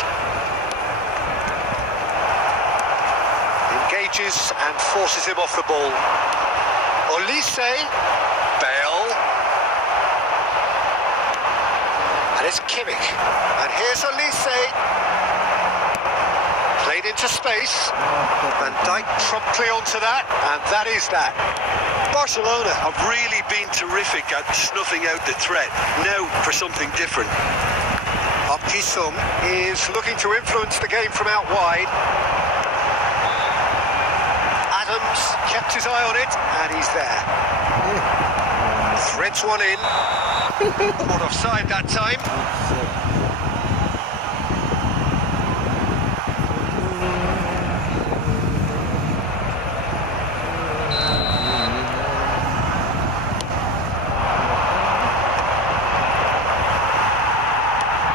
Engages and forces him off the ball. Olise. Bale. And it's Kimmich. And here's Olise. Played in into space. Van Dijk promptly onto that, and that is that. Barcelona have really been terrific at snuffing out the threat. Now for something different. Sung is looking to influence the game from out wide. Adams kept his eye on it, and he's there. Threads one in. Caught offside that time.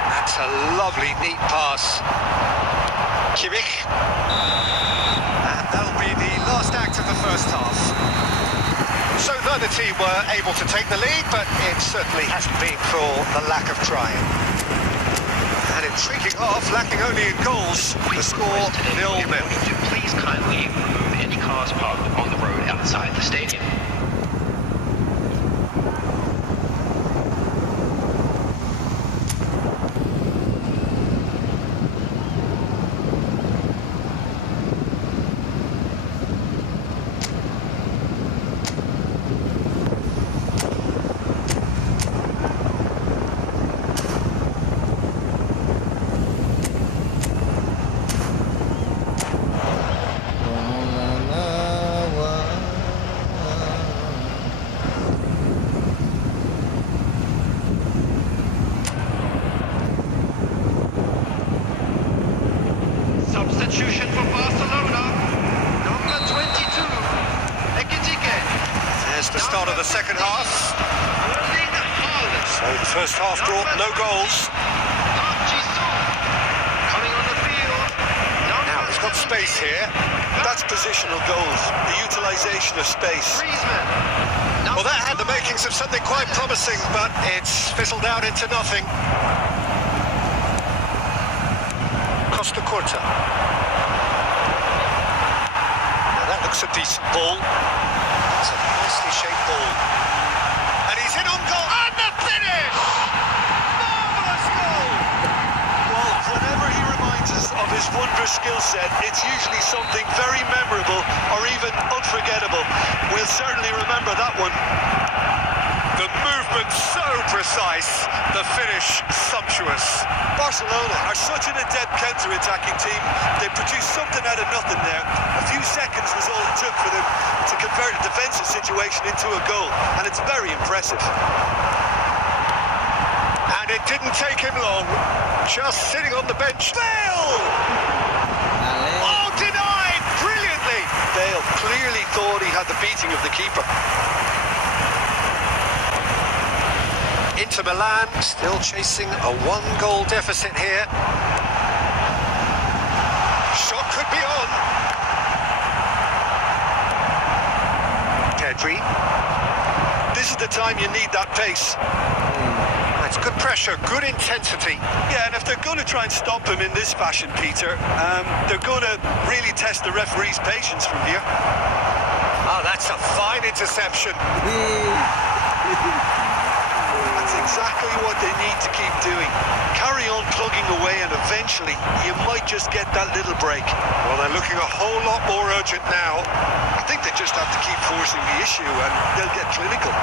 That's a lovely, neat pass. Kimmich. And that'll be the last act of the first half. So neither team were able to take the lead, but it certainly hasn't been for the lack of trying. An intriguing half, lacking only in goals. The score 0-0. To please kindly remove any cars parked on the road outside the stadium. Substitution for Barcelona, number 22, Ekitike. There's the start of the second half. So the first half brought no goals. Coming on the field. Now he's got space here. That's positional goals, the utilisation of space. Well, that had the makings of something quite promising, but it's fizzled out into nothing. Costa Curta. Now that looks a decent ball. It's a nicely shaped ball. And he's in on goal. And the finish! Marvellous goal! Well, whenever he reminds us of his wondrous skill set, it's usually something very memorable or even unforgettable. We'll certainly remember that one. The movement so precise, the finish sumptuous. Barcelona are such an adept counter-attacking team. They produced something out of nothing there. A few seconds was all it took for them to convert a defensive situation into a goal, and it's very impressive. And it didn't take him long. Just sitting on the bench. Bale! Oh, denied! Brilliantly! Bale clearly thought he had the beating of the keeper. Inter Milan still chasing a one-goal deficit here. Shot could be on. Pedri. This is the time you need that pace. It's good pressure, good intensity. Yeah, and if they're going to try and stop him in this fashion, Peter, they're going to really test the referee's patience from here. Oh, that's a fine interception. That's exactly what they need to keep doing. Carry on plugging away, and eventually you might just get that little break. Well, they're looking a whole lot more urgent now. I think they just have to keep forcing the issue, and they'll get clinical.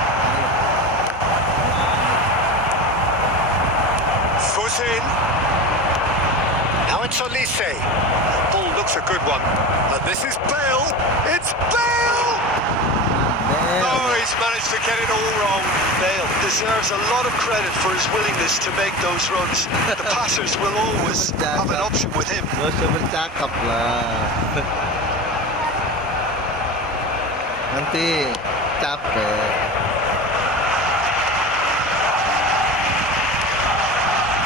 Foot in. Now it's Olise. Ball looks a good one. And this is Bale. It's Bale! Oh, he's managed to get it all wrong. Bale deserves a lot of credit for his willingness to make those runs. The passers will always have an option with him. Gak usah bercakap lah. Nanti capek.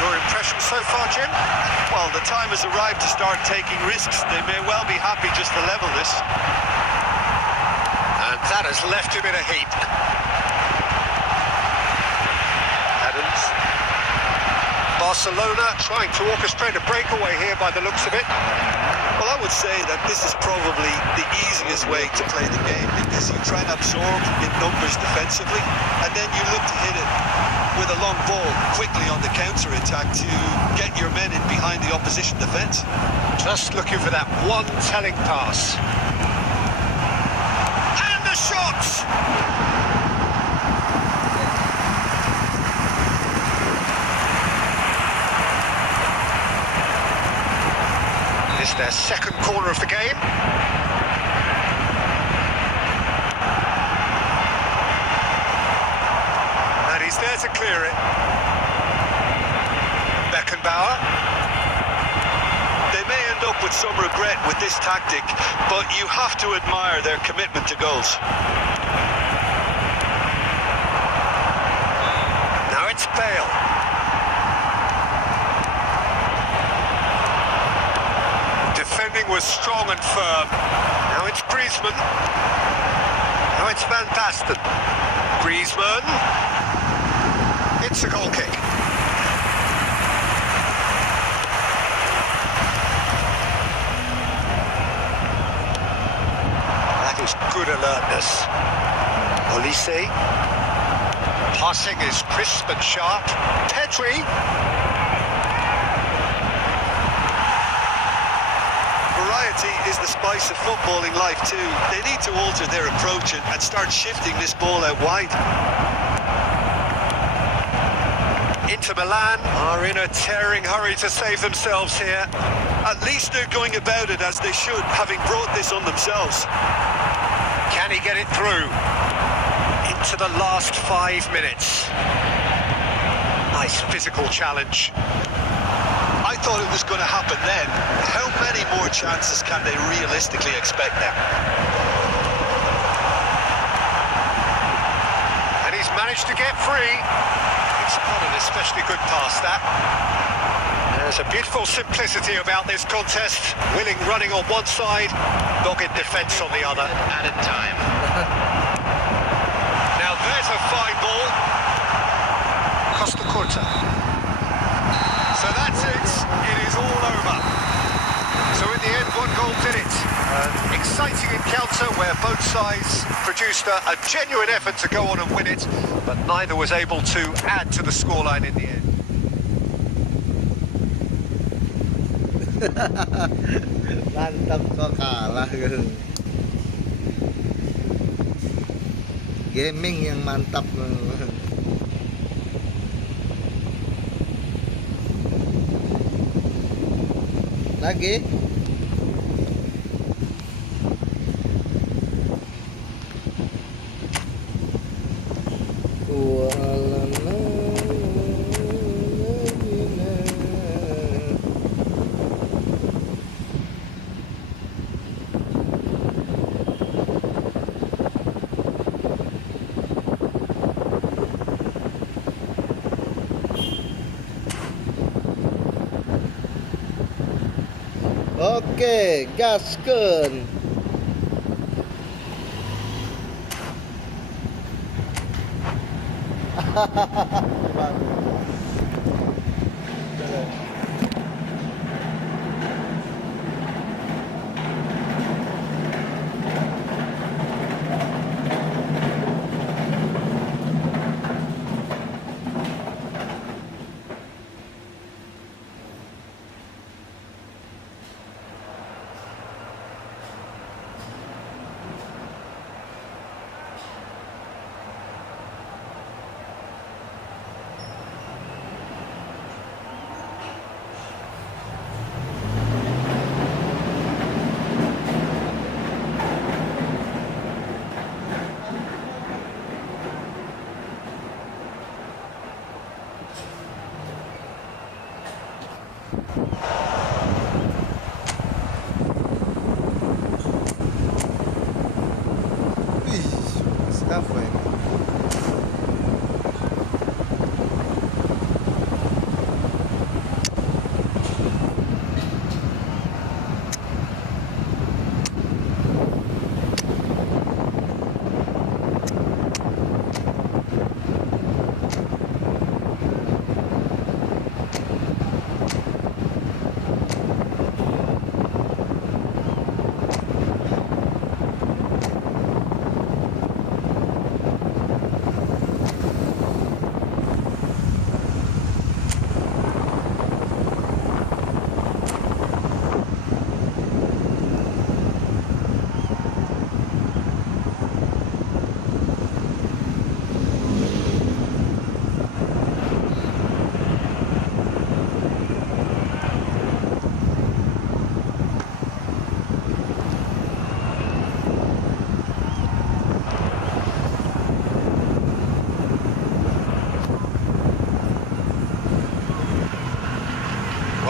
Your impression so far, Jim? Well, the time has arrived to start taking risks. They may well be happy just to level this. And that has left him in a heap. Adams. Barcelona trying to orchestrate a breakaway here by the looks of it. Well, I would say that this is probably the easiest way to play the game, because you try and absorb in numbers defensively, and then you look to hit it with a long ball quickly on the counter-attack to get your men in behind the opposition defence. Just looking for that one telling pass. And the shot! It's their second corner of the game. And he's there to clear it. Beckenbauer. They may end up with some regret with this tactic, but you have to admire their commitment to goals. Now it's Bale. Defending was strong and firm. Now it's Griezmann. Now it's Van Basten. Griezmann. It's a goal kick. That is good alertness. Olise. Passing is crisp and sharp. Pedri. Variety is the spice of footballing life too. They need to alter their approach and start shifting this ball out wide. Inter Milan are in a tearing hurry to save themselves here. At least they're going about it as they should, having brought this on themselves. Can he get it through? Into the last 5 minutes. Nice physical challenge. I thought it was going to happen then. How many more chances can they realistically expect now? And he's managed to get free. It's not an especially good pass, that. There's a beautiful simplicity about this contest. Willing running on one side, dogged defence on the other. At a time. Now there's a fine ball. Costa Curta. So that's it. It is all over. So in the end, one goal did it. An exciting encounter where both sides produced a genuine effort to go on and win it, but neither was able to add to the scoreline in the end. Mantap kok kalah. Gaming yang mantap. Lagi. Oke, gaskeun.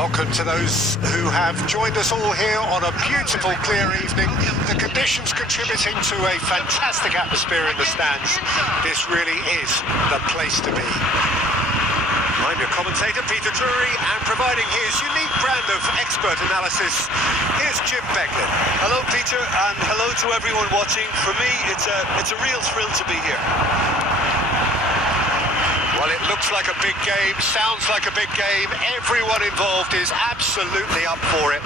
Welcome to those who have joined us all here on a beautiful, clear evening. The conditions contributing to a fantastic atmosphere in the stands. This really is the place to be. I'm your commentator, Peter Drury, and providing his unique brand of expert analysis, here's Jim Beglin. Hello, Peter, and hello to everyone watching. For me, it's a real thrill to be here. Well, it looks like a big game, sounds like a big game. Everyone involved is absolutely up for it.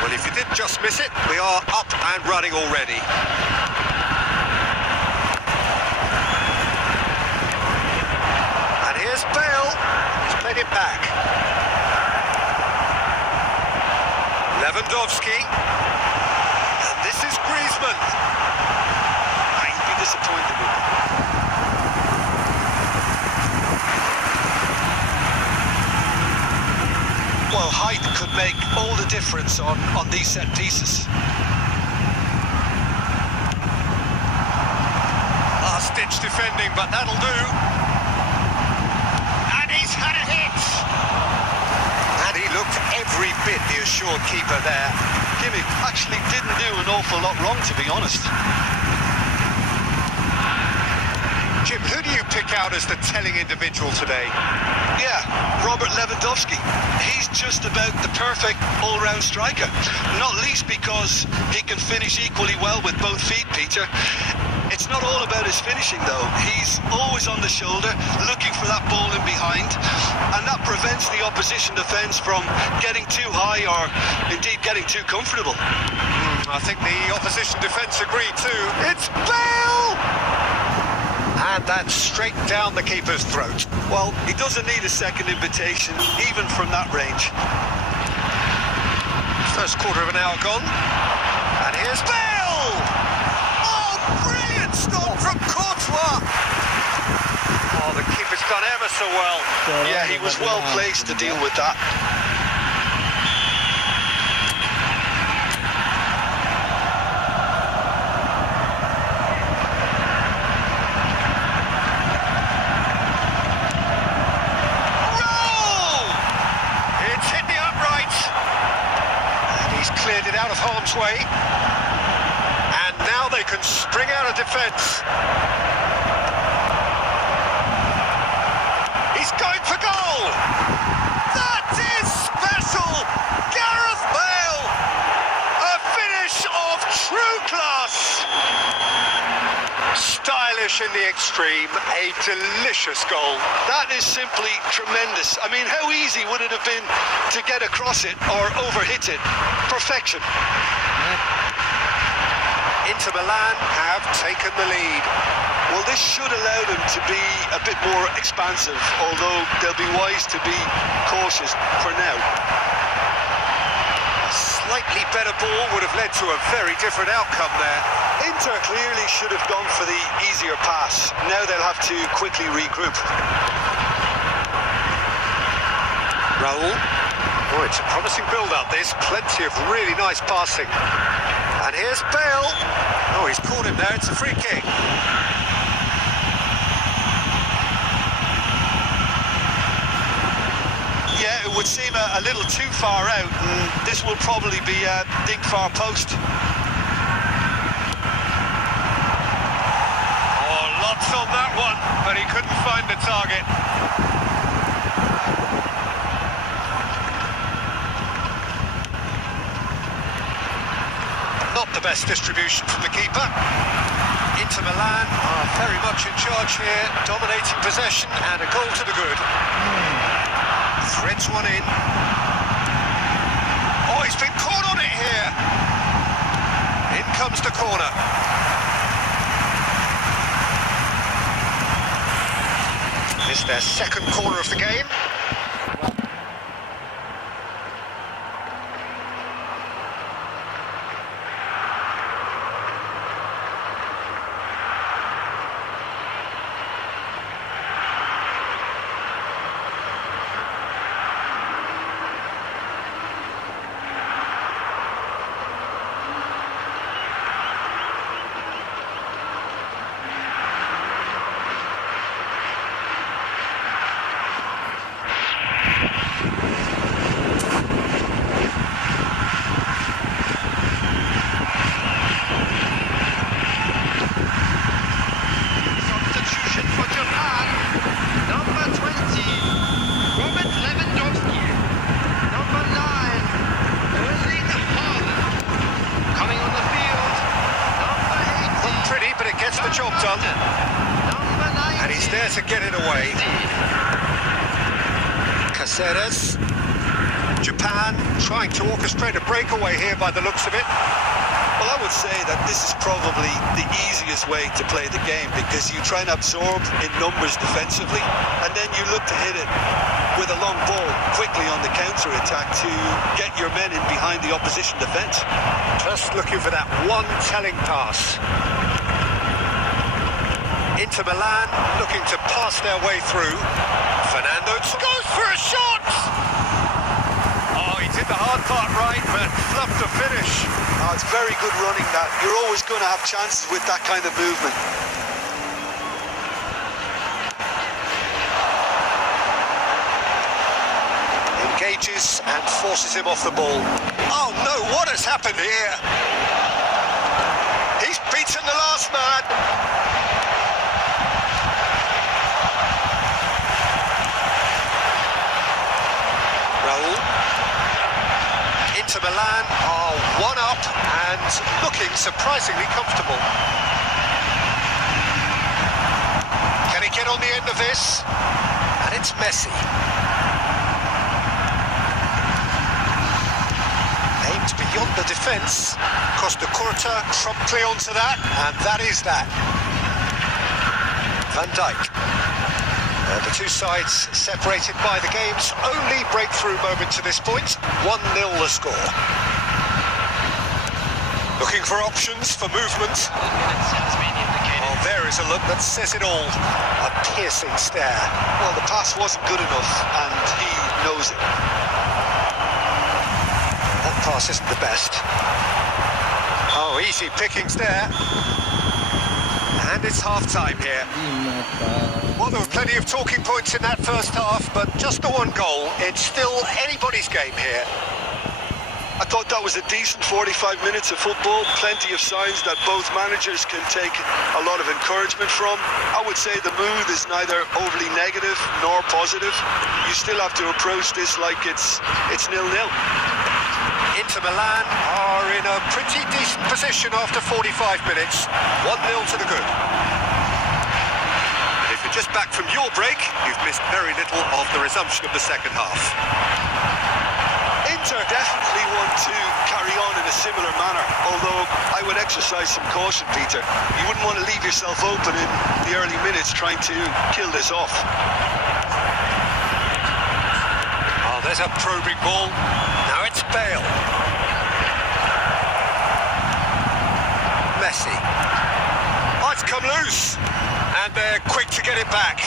Well, if you did just miss it, we are up and running already. And here's Bale. He's played it back. Lewandowski. And this is Griezmann. I'd be disappointed with that. Well, height could make all the difference on these set pieces. Last-ditch defending, but that'll do. And he's had a hit. And he looked every bit the assured keeper there. Jimmy actually didn't do an awful lot wrong, to be honest. Jim, who do you pick out as the telling individual today? Yeah, Robert Lewandowski. He's just about the perfect all-round striker. Not least because he can finish equally well with both feet, Peter. It's not all about his finishing, though. He's always on the shoulder, looking for that ball in behind, and that prevents the opposition defence from getting too high or indeed getting too comfortable. I think the opposition defence agree too. It's Bale! And that's straight down the keeper's throat. Well, he doesn't need a second invitation, even from that range. First quarter of an hour gone. And here's Bale! Oh, brilliant stop from Courtois! Oh, the keeper's done ever so well. Yeah, he was well placed to deal with that. Cleared it out of harm's way, and now they can spring out of defence. He's going for goal! That is special! Gareth Bale! A finish of true class! Stylish in the extreme, a delicious goal. That is simply tremendous. I mean, how easy would it have been to get across it or overhit it? Perfection. Inter Milan have taken the lead. Well, this should allow them to be a bit more expansive, although they'll be wise to be cautious for now. A slightly better ball would have led to a very different outcome there. Inter clearly should have gone for the easier pass. Now they'll have to quickly regroup. Raul. Oh, it's a promising build-up, this. Plenty of really nice passing. And here's Bale. Oh, he's caught him there. It's a free kick. Yeah, it would seem a little too far out, and this will probably be a dig far post. Oh, lots on that one, but he couldn't find the target. Not the best distribution from the keeper. Inter Milan are very much in charge here, dominating possession and a goal to the good. Threads one in. Oh, he's been caught on it here. In comes the corner. It's their second corner of the game. Ceres. Japan trying to orchestrate a breakaway here by the looks of it. Well, I would say that this is probably the easiest way to play the game, because you try and absorb in numbers defensively, and then you look to hit it with a long ball quickly on the counter-attack to get your men in behind the opposition defence. Just looking for that one telling pass. Inter Milan looking to pass their way through. Fernando goes for a shot! Oh, he did the hard part right, but fluffed the finish. Oh, it's very good running that. You're always going to have chances with that kind of movement. Engages and forces him off the ball. Oh no, what has happened here? He's beaten the last man. Raul. Inter Milan are one up and looking surprisingly comfortable. Can he get on the end of this? And it's Messi. Aimed beyond the defence. Costa Curta promptly onto that, and that is that. Van Dijk. The two sides separated by the game's only breakthrough moment to this point. 1-0 the score. Looking for options for movement. Minutes has been indicated. Oh, there is a look that says it all. A piercing stare. Well, the pass wasn't good enough, and he knows it. That pass isn't the best. Oh, easy pickings there. And it's half-time here. Well, there were plenty of talking points in that first half, but just the one goal. It's still anybody's game here. I thought that was a decent 45 minutes of football. Plenty of signs that both managers can take a lot of encouragement from. I would say the mood is neither overly negative nor positive. You still have to approach this like it's 0-0. Inter Milan are in a pretty decent position after 45 minutes. 1-0 to the good. And if you're just back from your break, you've missed very little of the resumption of the second half. Inter definitely want to carry on in a similar manner, although I would exercise some caution, Peter. You wouldn't want to leave yourself open in the early minutes trying to kill this off. Oh, there's a probing ball. Now it's Bale. Messi. Oh, it's come loose. And they're quick to get it back.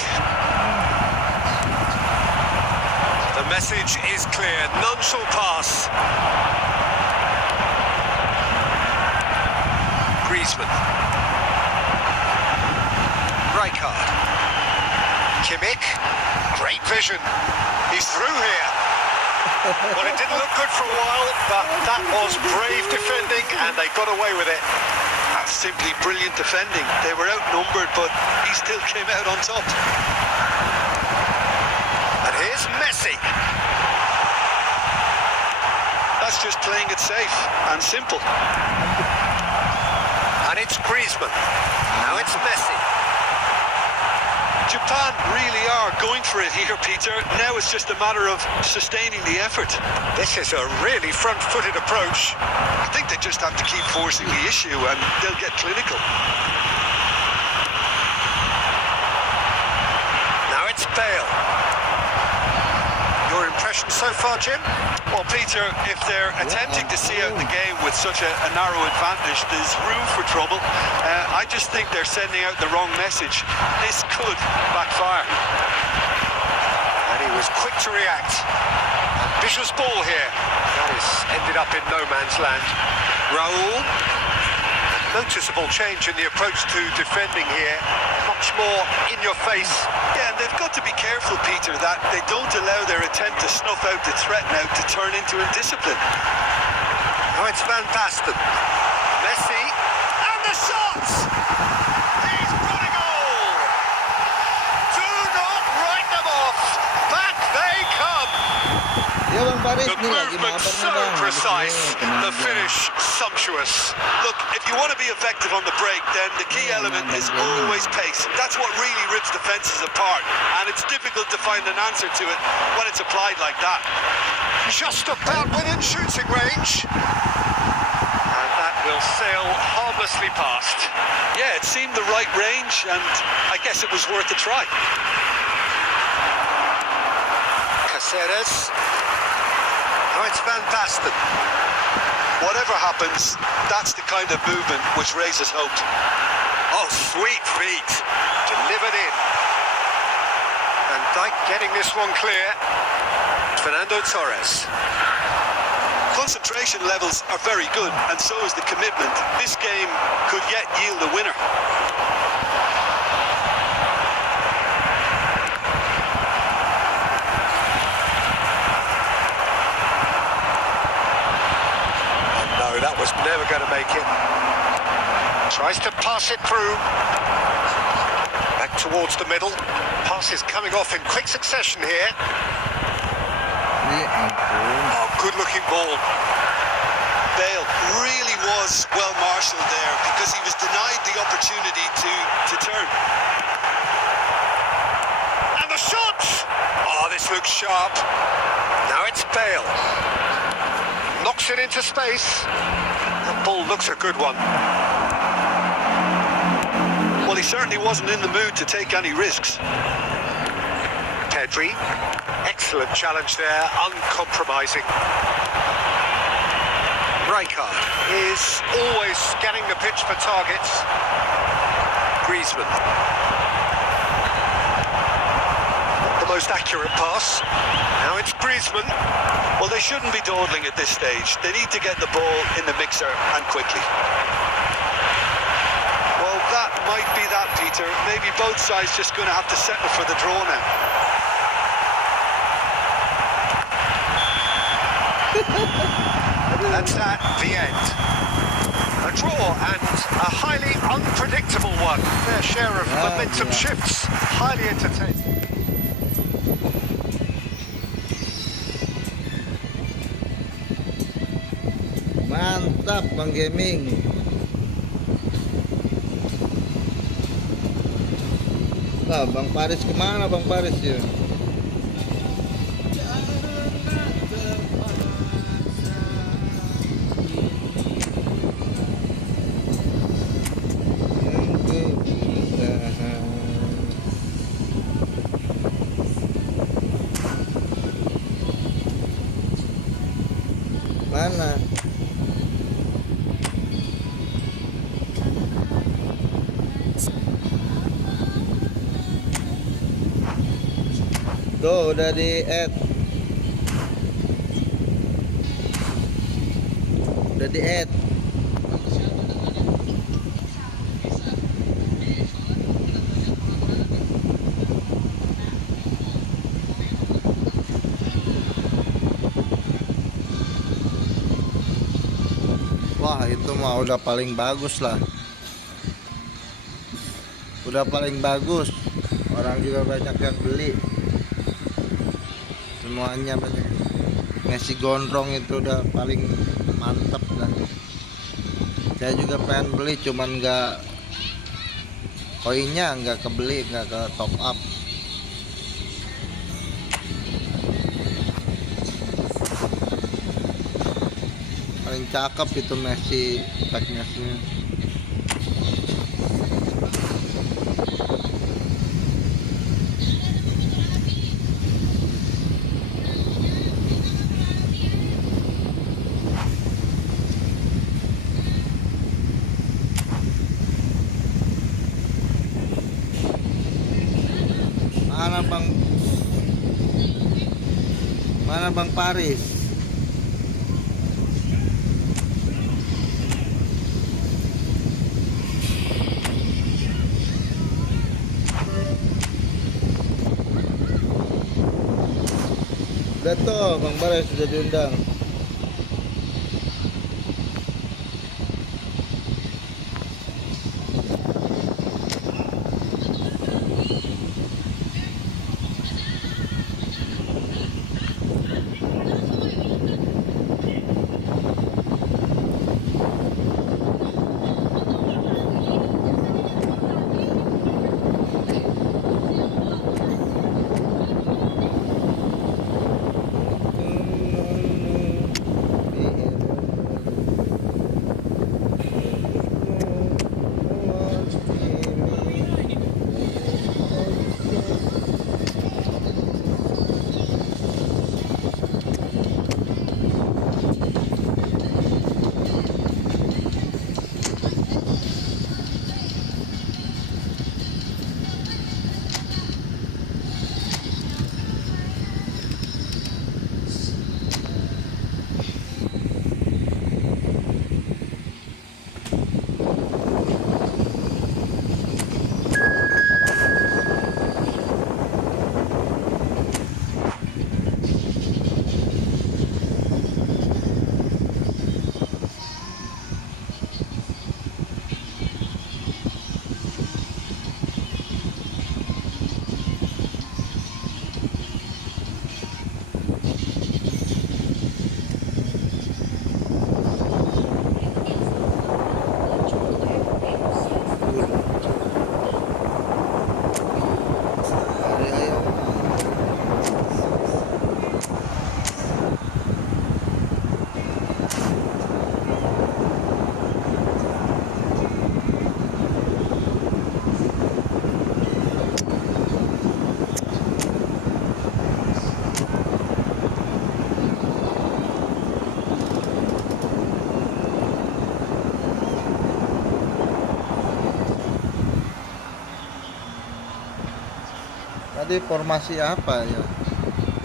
The message is clear. None shall pass. Griezmann. Rijkaard. Kimmich. Great vision. He's through here. Well, it didn't look good for a while, but that was brave defending, and they got away with it. That's simply brilliant defending. They were outnumbered, but he still came out on top. And here's Messi. That's just playing it safe and simple. And it's Griezmann. Now it's Messi. Japan really are going for it here, Peter. Now it's just a matter of sustaining the effort. This is a really front-footed approach. I think they just have to keep forcing the issue and they'll get clinical. Now it's Bale. Your impression so far, Jim? Well, Peter, if they're attempting to see out the game with such a narrow advantage, there's room for trouble. I just think they're sending out the wrong message. This could backfire. And he was quick to react. Ambitious ball here. That is ended up in no man's land. Raul. Noticeable change in the approach to defending here. Much more in your face. Yeah, and they've got to be careful, Peter, that they don't allow their attempt to snuff out the threat now to turn into indiscipline. Now it's Van Basten. Messi. And the shots! He's got a goal! Do not write them off! Back they come! Ya Bang Paris, The nih lagi movement mabar so nih Bang. precise, Tenang the aja. finish sumptuous. Look, if you want to be effective on the break, then the key element is always pace. That's what really rips defences apart, and it's difficult to find an answer to it when it's applied like that. Just about within shooting range. And that will sail harmlessly past. Yeah, it seemed the right range, and I guess it was worth a try. Caceres. Now it's Van Basten. Whatever happens, that's the kind of movement which raises hope. Oh, sweet feet. Delivered in. Van Dijk getting this one clear. Fernando Torres. Concentration levels are very good, and so is the commitment. This game could yet yield a winner. No, that was never going to make it. Tries to pass it through. Back towards the middle. Pass is coming off in quick succession here. Ya ampun. Oh, good-looking ball. Bale really was well marshalled there because he was denied the opportunity to turn. And the shot! Oh, this looks sharp. Now it's Bale. Knocks it into space. The ball looks a good one. Well, he certainly wasn't in the mood to take any risks. Pedri. Excellent challenge there, uncompromising. Rijkaard is always scanning the pitch for targets. Griezmann. Not the most accurate pass. Now it's Griezmann. Well, they shouldn't be dawdling at this stage. They need to get the ball in the mixer and quickly. Well, that might be that, Peter. Maybe both sides just going to have to settle for the draw now. That's at the end. A draw and a highly unpredictable one. Fair share of momentum shifts. Highly entertaining. Mantap Bang Gaming. Lah, Bang Paris kemana Bang Paris ya? Mana? Tuh udah di add. Udah di add. Wah, itu mah udah paling bagus lah. Udah paling bagus. Orang juga banyak yang beli. Semuanya banyak. Messi gondrong itu udah paling mantap lah. Saya juga pengen beli, cuman nggak, koinnya nggak kebeli, nggak ke top up. Paling cakep itu Messi, pack Messi. Mana Bang Paris? Udah tuh Bang Paris sudah diundang. tadi formasi apa ya?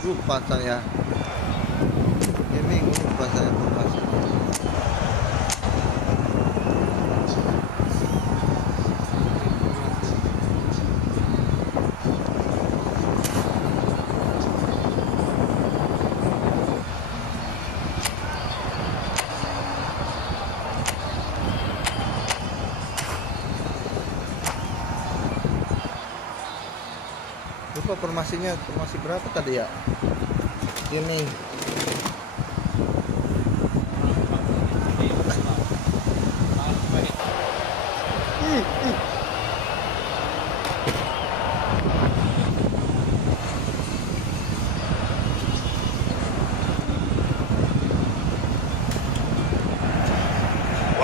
Lupa saya. Ini lupa saya formasinya. Lupa formasinya, formasi berapa tadi ya? Ini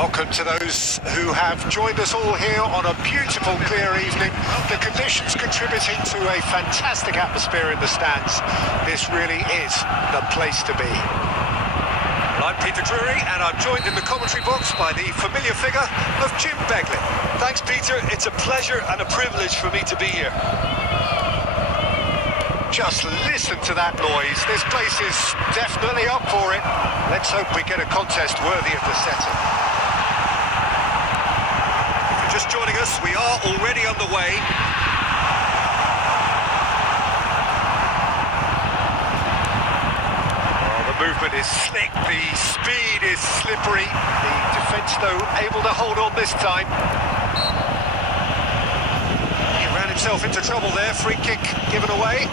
Welcome to those who have joined us all here on a beautiful, clear evening. The conditions contributing to a fantastic atmosphere in the stands. This really is the place to be. Well, I'm Peter Drury, and I'm joined in the commentary box by the familiar figure of Jim Beglin. Thanks, Peter. It's a pleasure and a privilege for me to be here. Just listen to that noise. This place is definitely up for it. Let's hope we get a contest worthy of the setting. Just joining us, we are already underway. Oh, the movement is slick, the speed is slippery. The defence, though, able to hold on this time. He ran himself into trouble there, free kick given away.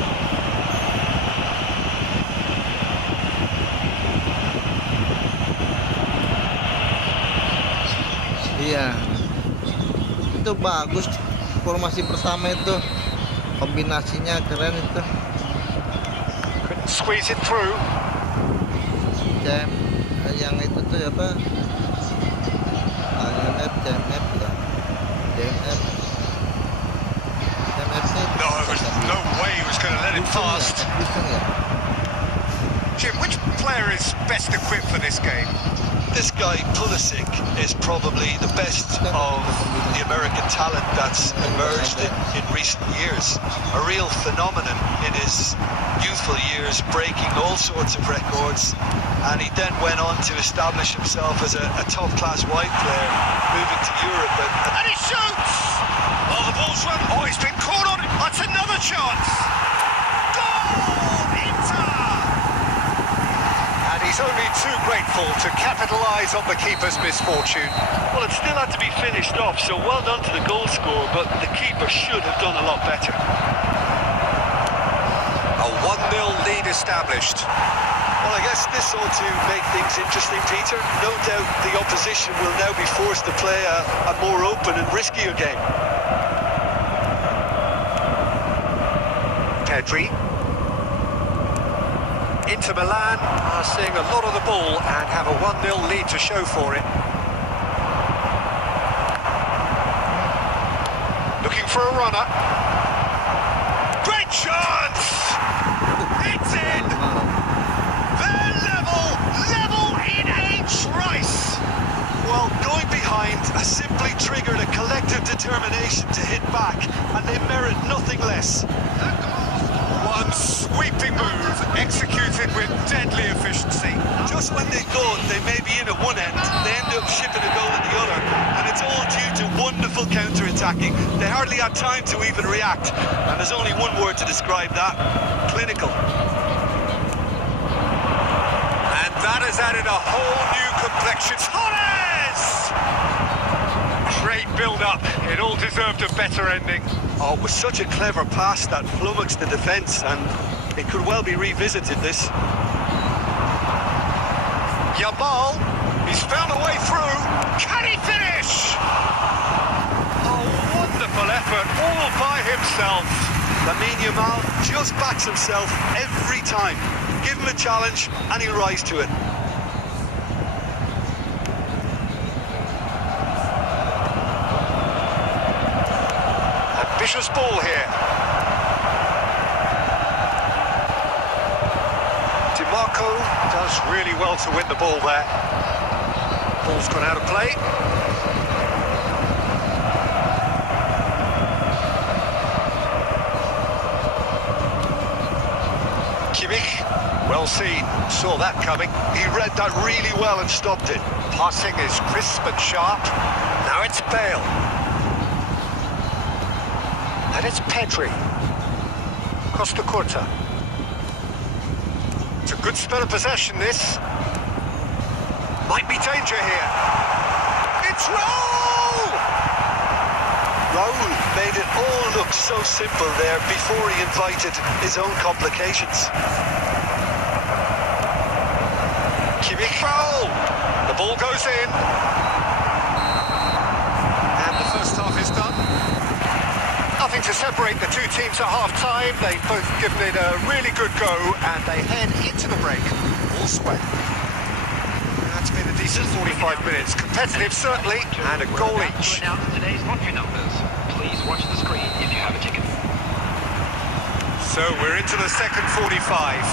iya. Itu bagus formasi pertama itu. Kombinasinya keren itu. Couldn't squeeze it through. Yang itu tuh apa? AMF, CMF ya. DMF. CMF-nya itu. No, there was no way he was going to let it fast. Ya. Jim, which player is best equipped for this game? This guy, Pulisic, is probably the best of the American talent that's emerged in recent years. A real phenomenon in his youthful years, breaking all sorts of records, and he then went on to establish himself as a top-class wide player, moving to Europe. And he shoots! Oh, the ball's run. Oh, he's been caught on it. That's another chance. Goal! Inter! And he's only too grateful to capitalise on the keeper's misfortune. Well, it still had to be finished off, so well done to the goal scorer, but the keeper should have done a lot better. A 1-0 lead established. Well, I guess this ought to make things interesting, Peter. No doubt the opposition will now be forced to play a more open and riskier game. Pedri. Inter Milan are seeing a lot of the ball and have a 1-0 lead to show for it. Looking for a runner. Great chance! It's in! They're level in a trice! Well, going behind has simply triggered a collective determination to hit back, and they merit nothing less. One sweeping move, executed with deadly efficiency. Just when they thought they may be in at one end, they end up shipping a goal at the other, and it's all due to wonderful counter-attacking. They hardly had time to even react, and there's only one word to describe that: clinical. And that has added a whole new complexion. Torres! Great build-up. It all deserved a better ending. Oh, it was such a clever pass that flummoxed the defence, and it could well be revisited, this. Yamal, he's found a way through. Can he finish? A wonderful effort, all by himself. Lamine Yamal just backs himself every time. Give him a challenge, and he'll rise to it. Ambitious ball here. DiMarco does really well to win the ball there. Ball's gone out of play. well seen, saw that coming. He read that really well and stopped it. Passing is crisp and sharp. Now it's Bale. And it's Pedri. Costa Curta. It's a good spell of possession, this. Might be danger here. It's Raul! Raul made it all look so simple there before he invited his own complications. Kimmich Raul. The ball goes in. And the first half is done. Nothing to separate the two teams at half-time. They've both given it a really good go, and they head into the break all sweat. That's been a decent 45 minutes. Competitive, certainly, and a goal each. Announce today's lottery numbers. Please watch the screen if you have a ticket. So we're into the second 45.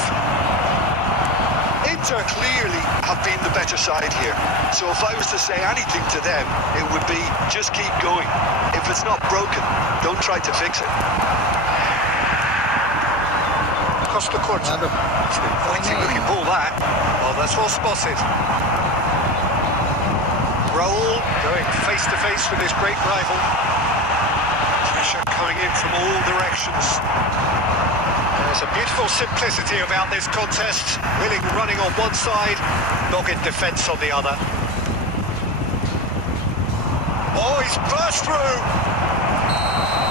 Inter clearly have been the better side here. So if I was to say anything to them, it would be just keep going. If it's not broken, don't try to fix it. Costa Curta. Fighting looking ball that. Oh, that's well spotted. Raul going face to face with his great rival. Pressure coming in from all directions. There's a beautiful simplicity about this contest. Willing running on one side, dogged defence on the other. Oh, he's burst through!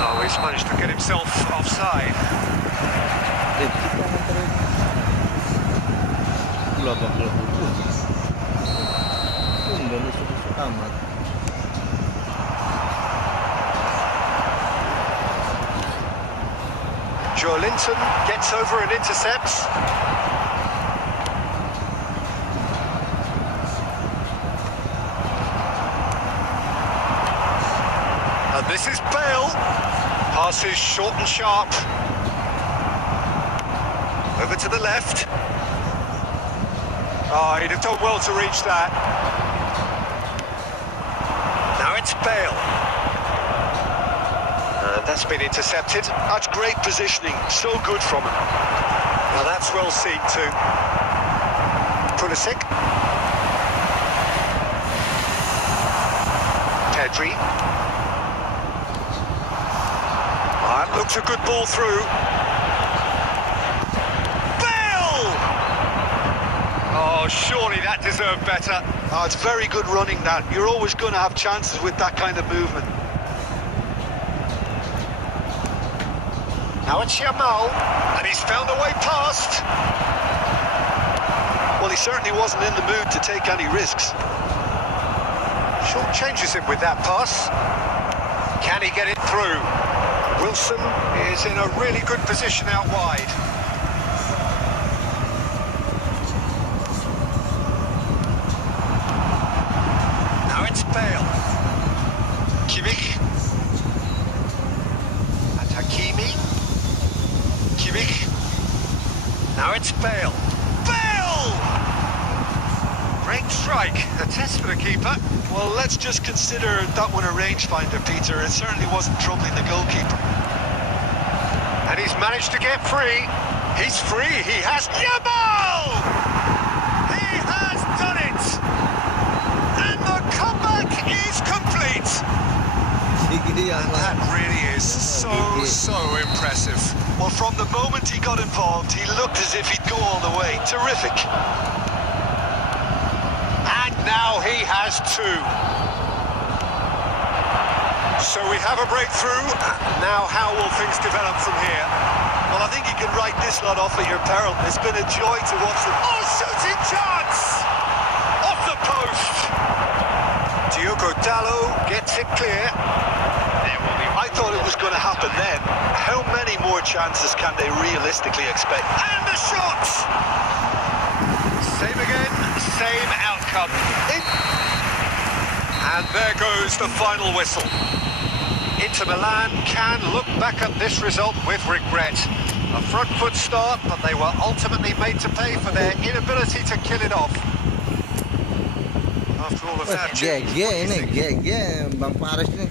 Oh, he's managed to get himself offside. Joe Linton gets over and intercepts. And this is Bale. Passes short and sharp. Over to the left. Oh, he'd have done well to reach that. Now it's Bale. That's been intercepted. That's great positioning. So good from him. Now that's well seen too. Pulisic. Pedri. That looks a good ball through. Bale! Oh, surely that deserved better. Oh, it's very good running that. You're always going to have chances with that kind of movement. Now it's Yamal, and he's found a way past. Well, he certainly wasn't in the mood to take any risks. Short changes him with that pass. Can he get it through? Wilson is in a really good position out wide. Now it's Bale. Kimmich. And Hakimi. Kimmich. Now it's Bale. Bale! Great strike. A test for the keeper. Well, let's just consider that one a rangefinder, Peter. It certainly wasn't troubling the goalkeeper. And he's managed to get free. He's free. He has Yamal! He has done it! And the comeback is complete. And that really is so impressive. Well, from the moment he got involved, he looked as if he'd go all the way. Terrific. And now he has two. So we have a breakthrough. Now how will things develop from here? Well, I think you can write this lot off at your peril. It's been a joy to watch them. Oh, shooting chance! Off the post. Diogo Dallo gets it clear. I thought it was going to happen then. How many more chances can they realistically expect? And the shot! Same again, same outcome. And there goes the final whistle. Inter Milan can look back at this result with regret. A front foot start, but they were ultimately made to pay for their inability to kill it off. After all of that, GG ini, GG Bang Faris nih.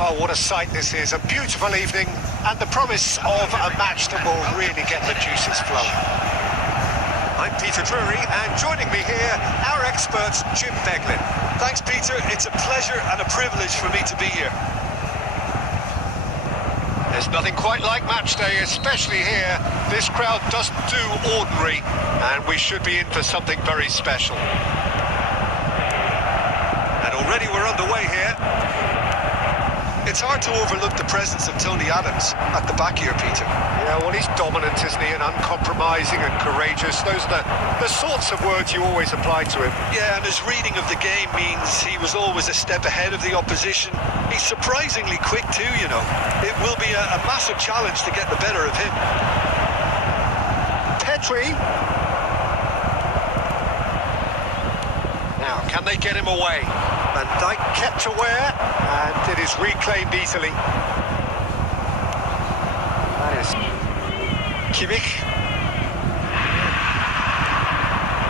Well, what a sight this is. A beautiful evening and the promise of a match that will really get the juices flowing. I'm Peter Drury, and joining me here, our expert, Jim Beglin. Thanks, Peter. It's a pleasure and a privilege for me to be here. There's nothing quite like match day, especially here. This crowd doesn't do ordinary, and we should be in for something very special. And already we're underway here. It's hard to overlook the presence of Tony Adams at the back here, Peter. Yeah, well, he's dominant, isn't he? And uncompromising and courageous. Those are the sorts of words you always apply to him. Yeah, and his reading of the game means he was always a step ahead of the opposition. He's surprisingly quick too, you know. It will be a massive challenge to get the better of him. Petri. Now, can they get him away? Van Dijk kept aware, and it is reclaimed easily. That is Kimmich.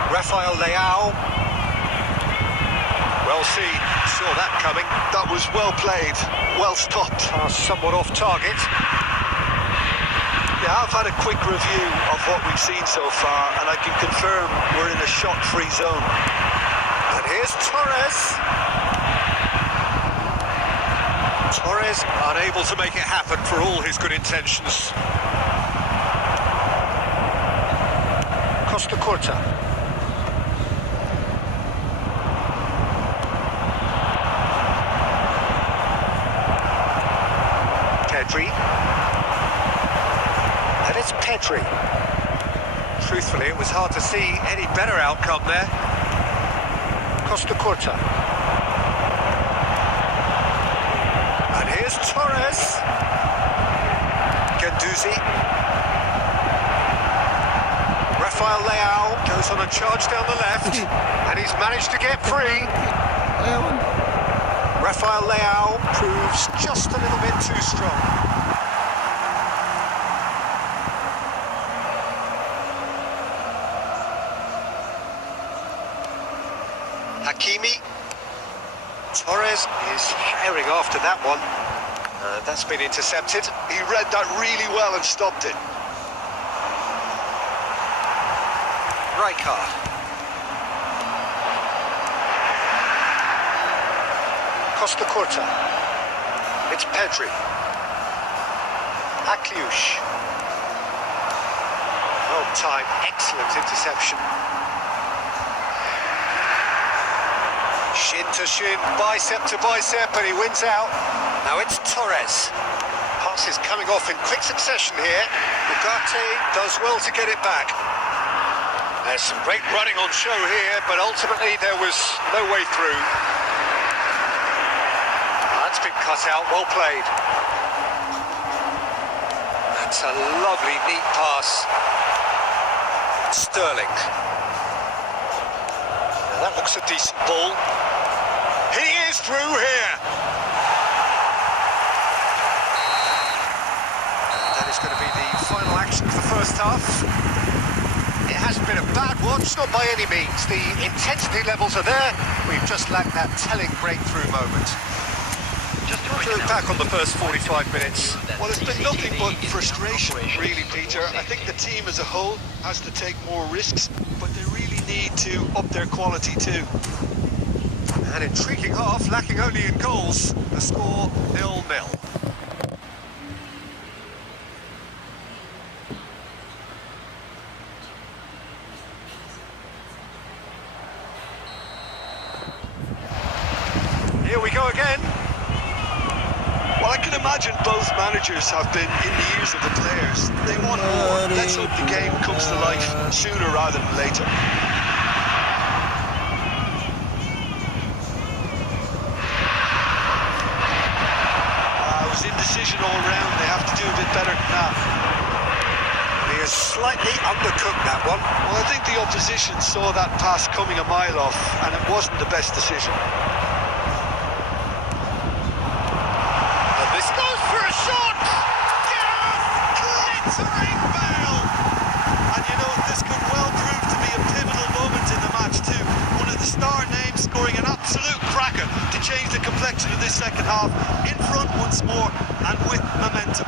Rafael Leao. Well seen, saw that coming. That was well played, well stopped. Somewhat off target. Yeah, I've had a quick review of what we've seen so far, and I can confirm we're in a shot-free zone. And here's Torres. Torres unable to make it happen for all his good intentions. Costa Curta. Petri. And it's Petri. Truthfully, it was hard to see any better outcome there. Costa Curta. And here's Torres. Guendouzi. Rafael Leao goes on a charge down the left, and he's managed to get free. Rafael Leao proves just a little bit too strong. Hakimi. Torres is herring after that one. That's been intercepted. He read that really well and stopped it. Rijkaard. Costa Curta. It's Pedri. Akliush. Well timed, excellent interception. Shin to shin, bicep to bicep, and he wins out. Now it's Torres. Passes coming off in quick succession here. Ugarte does well to get it back. There's some great running on show here, but ultimately there was no way through. That's been cut out, well played. That's a lovely, neat pass. Sterling. Now that looks a decent ball. He is through here. And that is going to be the final action of the first half. It hasn't been a bad watch, not by any means. The intensity levels are there. We've just lacked that telling breakthrough moment. Just To look back on the first 45 minutes. Well, it's been nothing but frustration, really, Peter. I think the team as a whole has to take more risks, but they really need to up their quality too. An intriguing half, lacking only in goals. The score 0-0. Here we go again. Well, I can imagine both managers have been in the ears of the players. They want more. Let's hope the game comes to life sooner rather than later. It was indecision all round. They have to do a bit better than that. He has slightly undercooked that one. Well, I think the opposition saw that pass coming a mile off, and it wasn't the best decision. And this goes for a shot! Yes! Glittering bell! And you know, this could well prove to be a pivotal moment in the match too. One of the star names scoring an absolute cracker. striker to change the complexion of this second half. In front once more and with momentum.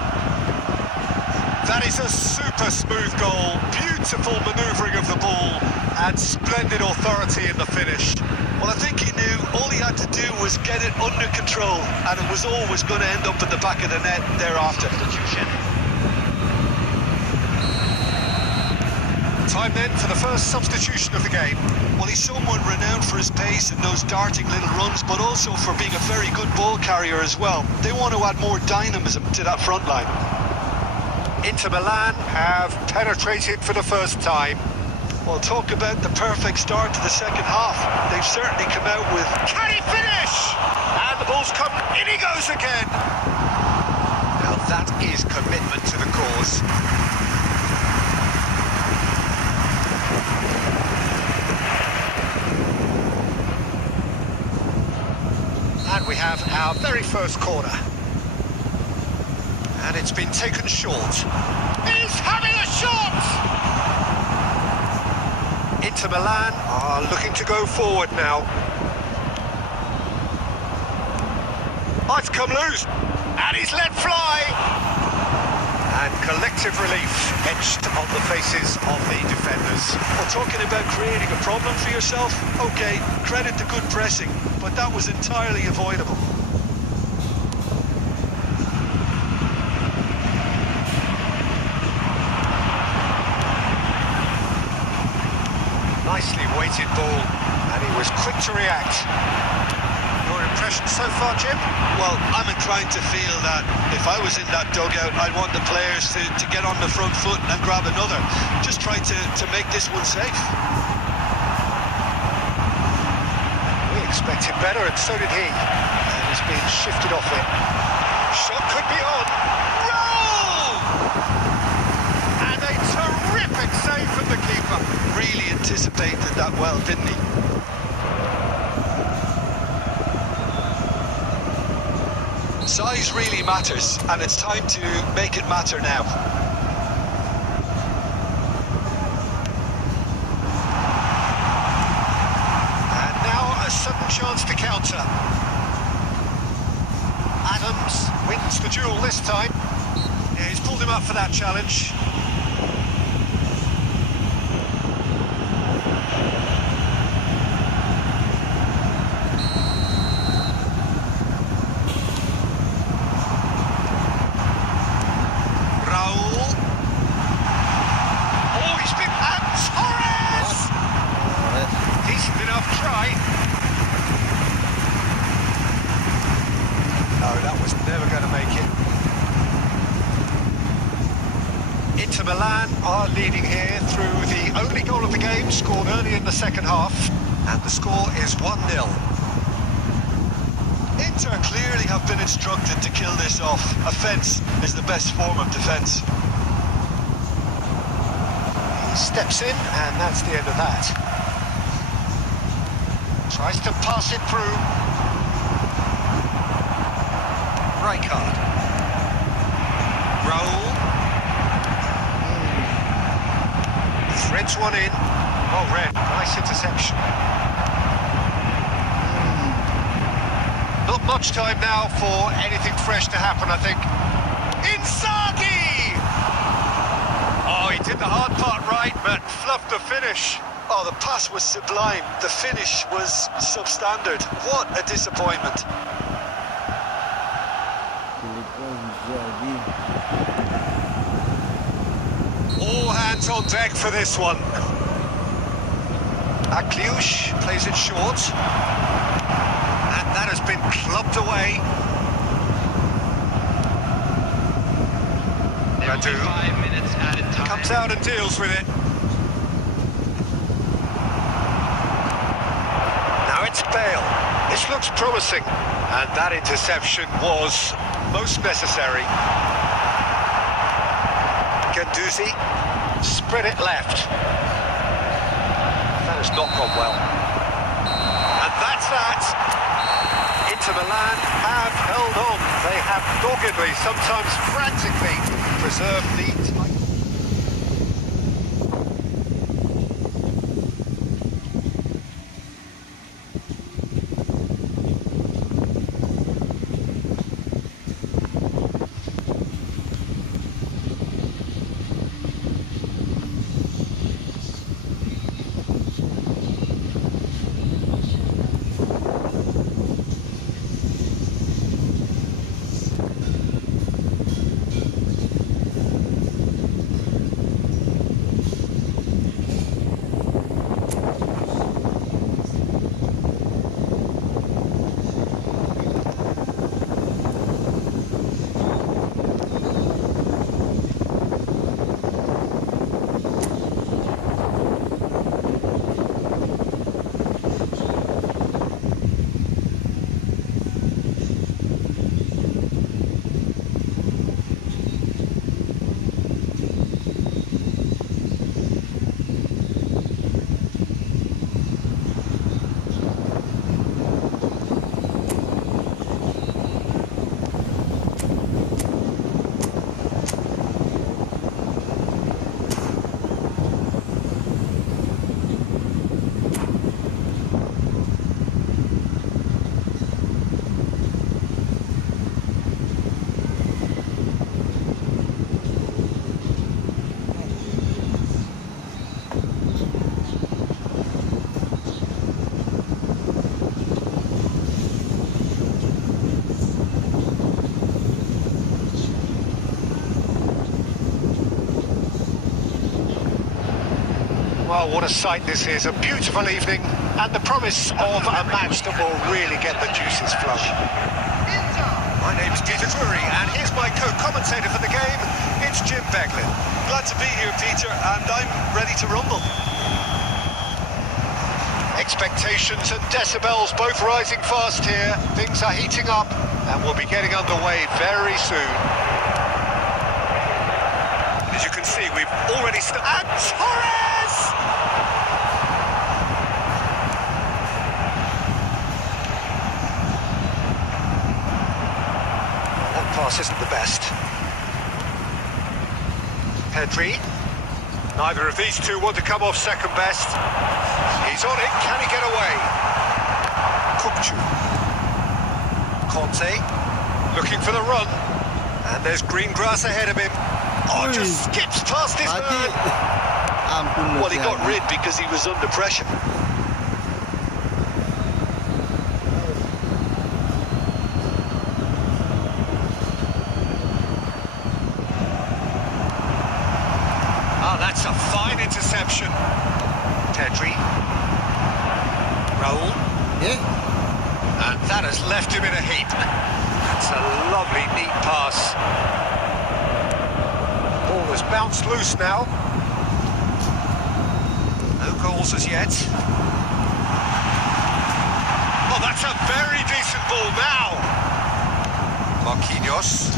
That is a super smooth goal, beautiful manoeuvring of the ball, and splendid authority in the finish. Well, I think he knew all he had to do was get it under control, and it was always going to end up in the back of the net thereafter. Time then for the first substitution of the game. Well, he's someone renowned for his pace and those darting little runs, but also for being a very good ball carrier as well. They want to add more dynamism to that front line. Inter Milan have penetrated for the first time. Well, talk about the perfect start to the second half. They've certainly come out with... Can he finish? And the ball's come, in he goes again. Now that is commitment to the cause. And we have our very first corner. And it's been taken short. He's having a shot! Inter Milan are looking to go forward now. Oh, it's come loose. And he's let fly. And collective relief etched on the faces of the defenders. Well, talking about creating a problem for yourself, okay, credit to good pressing, but that was entirely avoidable. Nicely weighted ball, and he was quick to react. Your impression so far, Jim? Well, I'm inclined to feel that if I was in that dugout, I'd want the players to get on the front foot and grab another. Just try to make this one safe. We expected better, and so did he. And he's been shifted off it. Shot could be on. Roll! And a terrific save from the keeper. Really anticipated that well, didn't he? Size really matters, and it's time to make it matter now. And now a sudden chance to counter. Adams wins the duel this time. Yeah, he's pulled him up for that challenge. Inter Milan are leading here through the only goal of the game, scored early in the second half, and the score is 1-0. Inter clearly have been instructed to kill this off. Offence is the best form of defence. He steps in, and that's the end of that. Tries to pass it through. Rijkaard. Roll. Threads one in. Oh, Red, nice interception. Not much time now for anything fresh to happen, I think. Inzaghi! Oh, he did the hard part right, but fluffed the finish. Oh, the pass was sublime. The finish was substandard. What a disappointment. All hands on deck for this one. Akliush plays it short. And that has been clubbed away. Radu 5 minutes added time. comes out and deals with it. Now it's Bale. This looks promising. And that interception was most necessary. Ganduzi spread it left. That has not gone well. And that's that. Inter Milan have held on. They have doggedly, sometimes frantically, preserved the title. Well, what a sight this is. A beautiful evening and the promise of a match that will really get the juices flowing. My name's Peter Drury and here's my co-commentator for the game. It's Jim Beglin. Glad to be here, Peter, and I'm ready to rumble. Expectations and decibels both rising fast here. Things are heating up and we'll be getting underway very soon. As you can see, we've already started. And Torres! That pass isn't the best. Pedri. Neither of these two want to come off second best. He's on it, can he get away? Kukcu. Conte, looking for the run. And there's green grass ahead of him. Oh, just skips past his man. Ampun. Well, he got rid because he was under pressure. Oh, that's a fine interception. Pedri. Raul. Yeah. And that has left him in a heap. That's a lovely, neat pass. Ball has bounced loose now. No goals as yet. Oh, that's a very decent ball now. Marquinhos.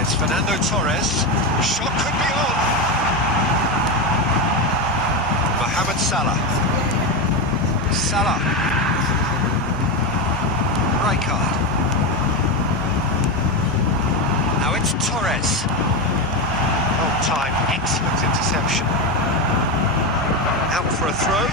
It's Fernando Torres. Shot could be on. Mohamed Salah. Salah. Rijkaard. Now it's Torres. On time, excellent interception. Out for a throw.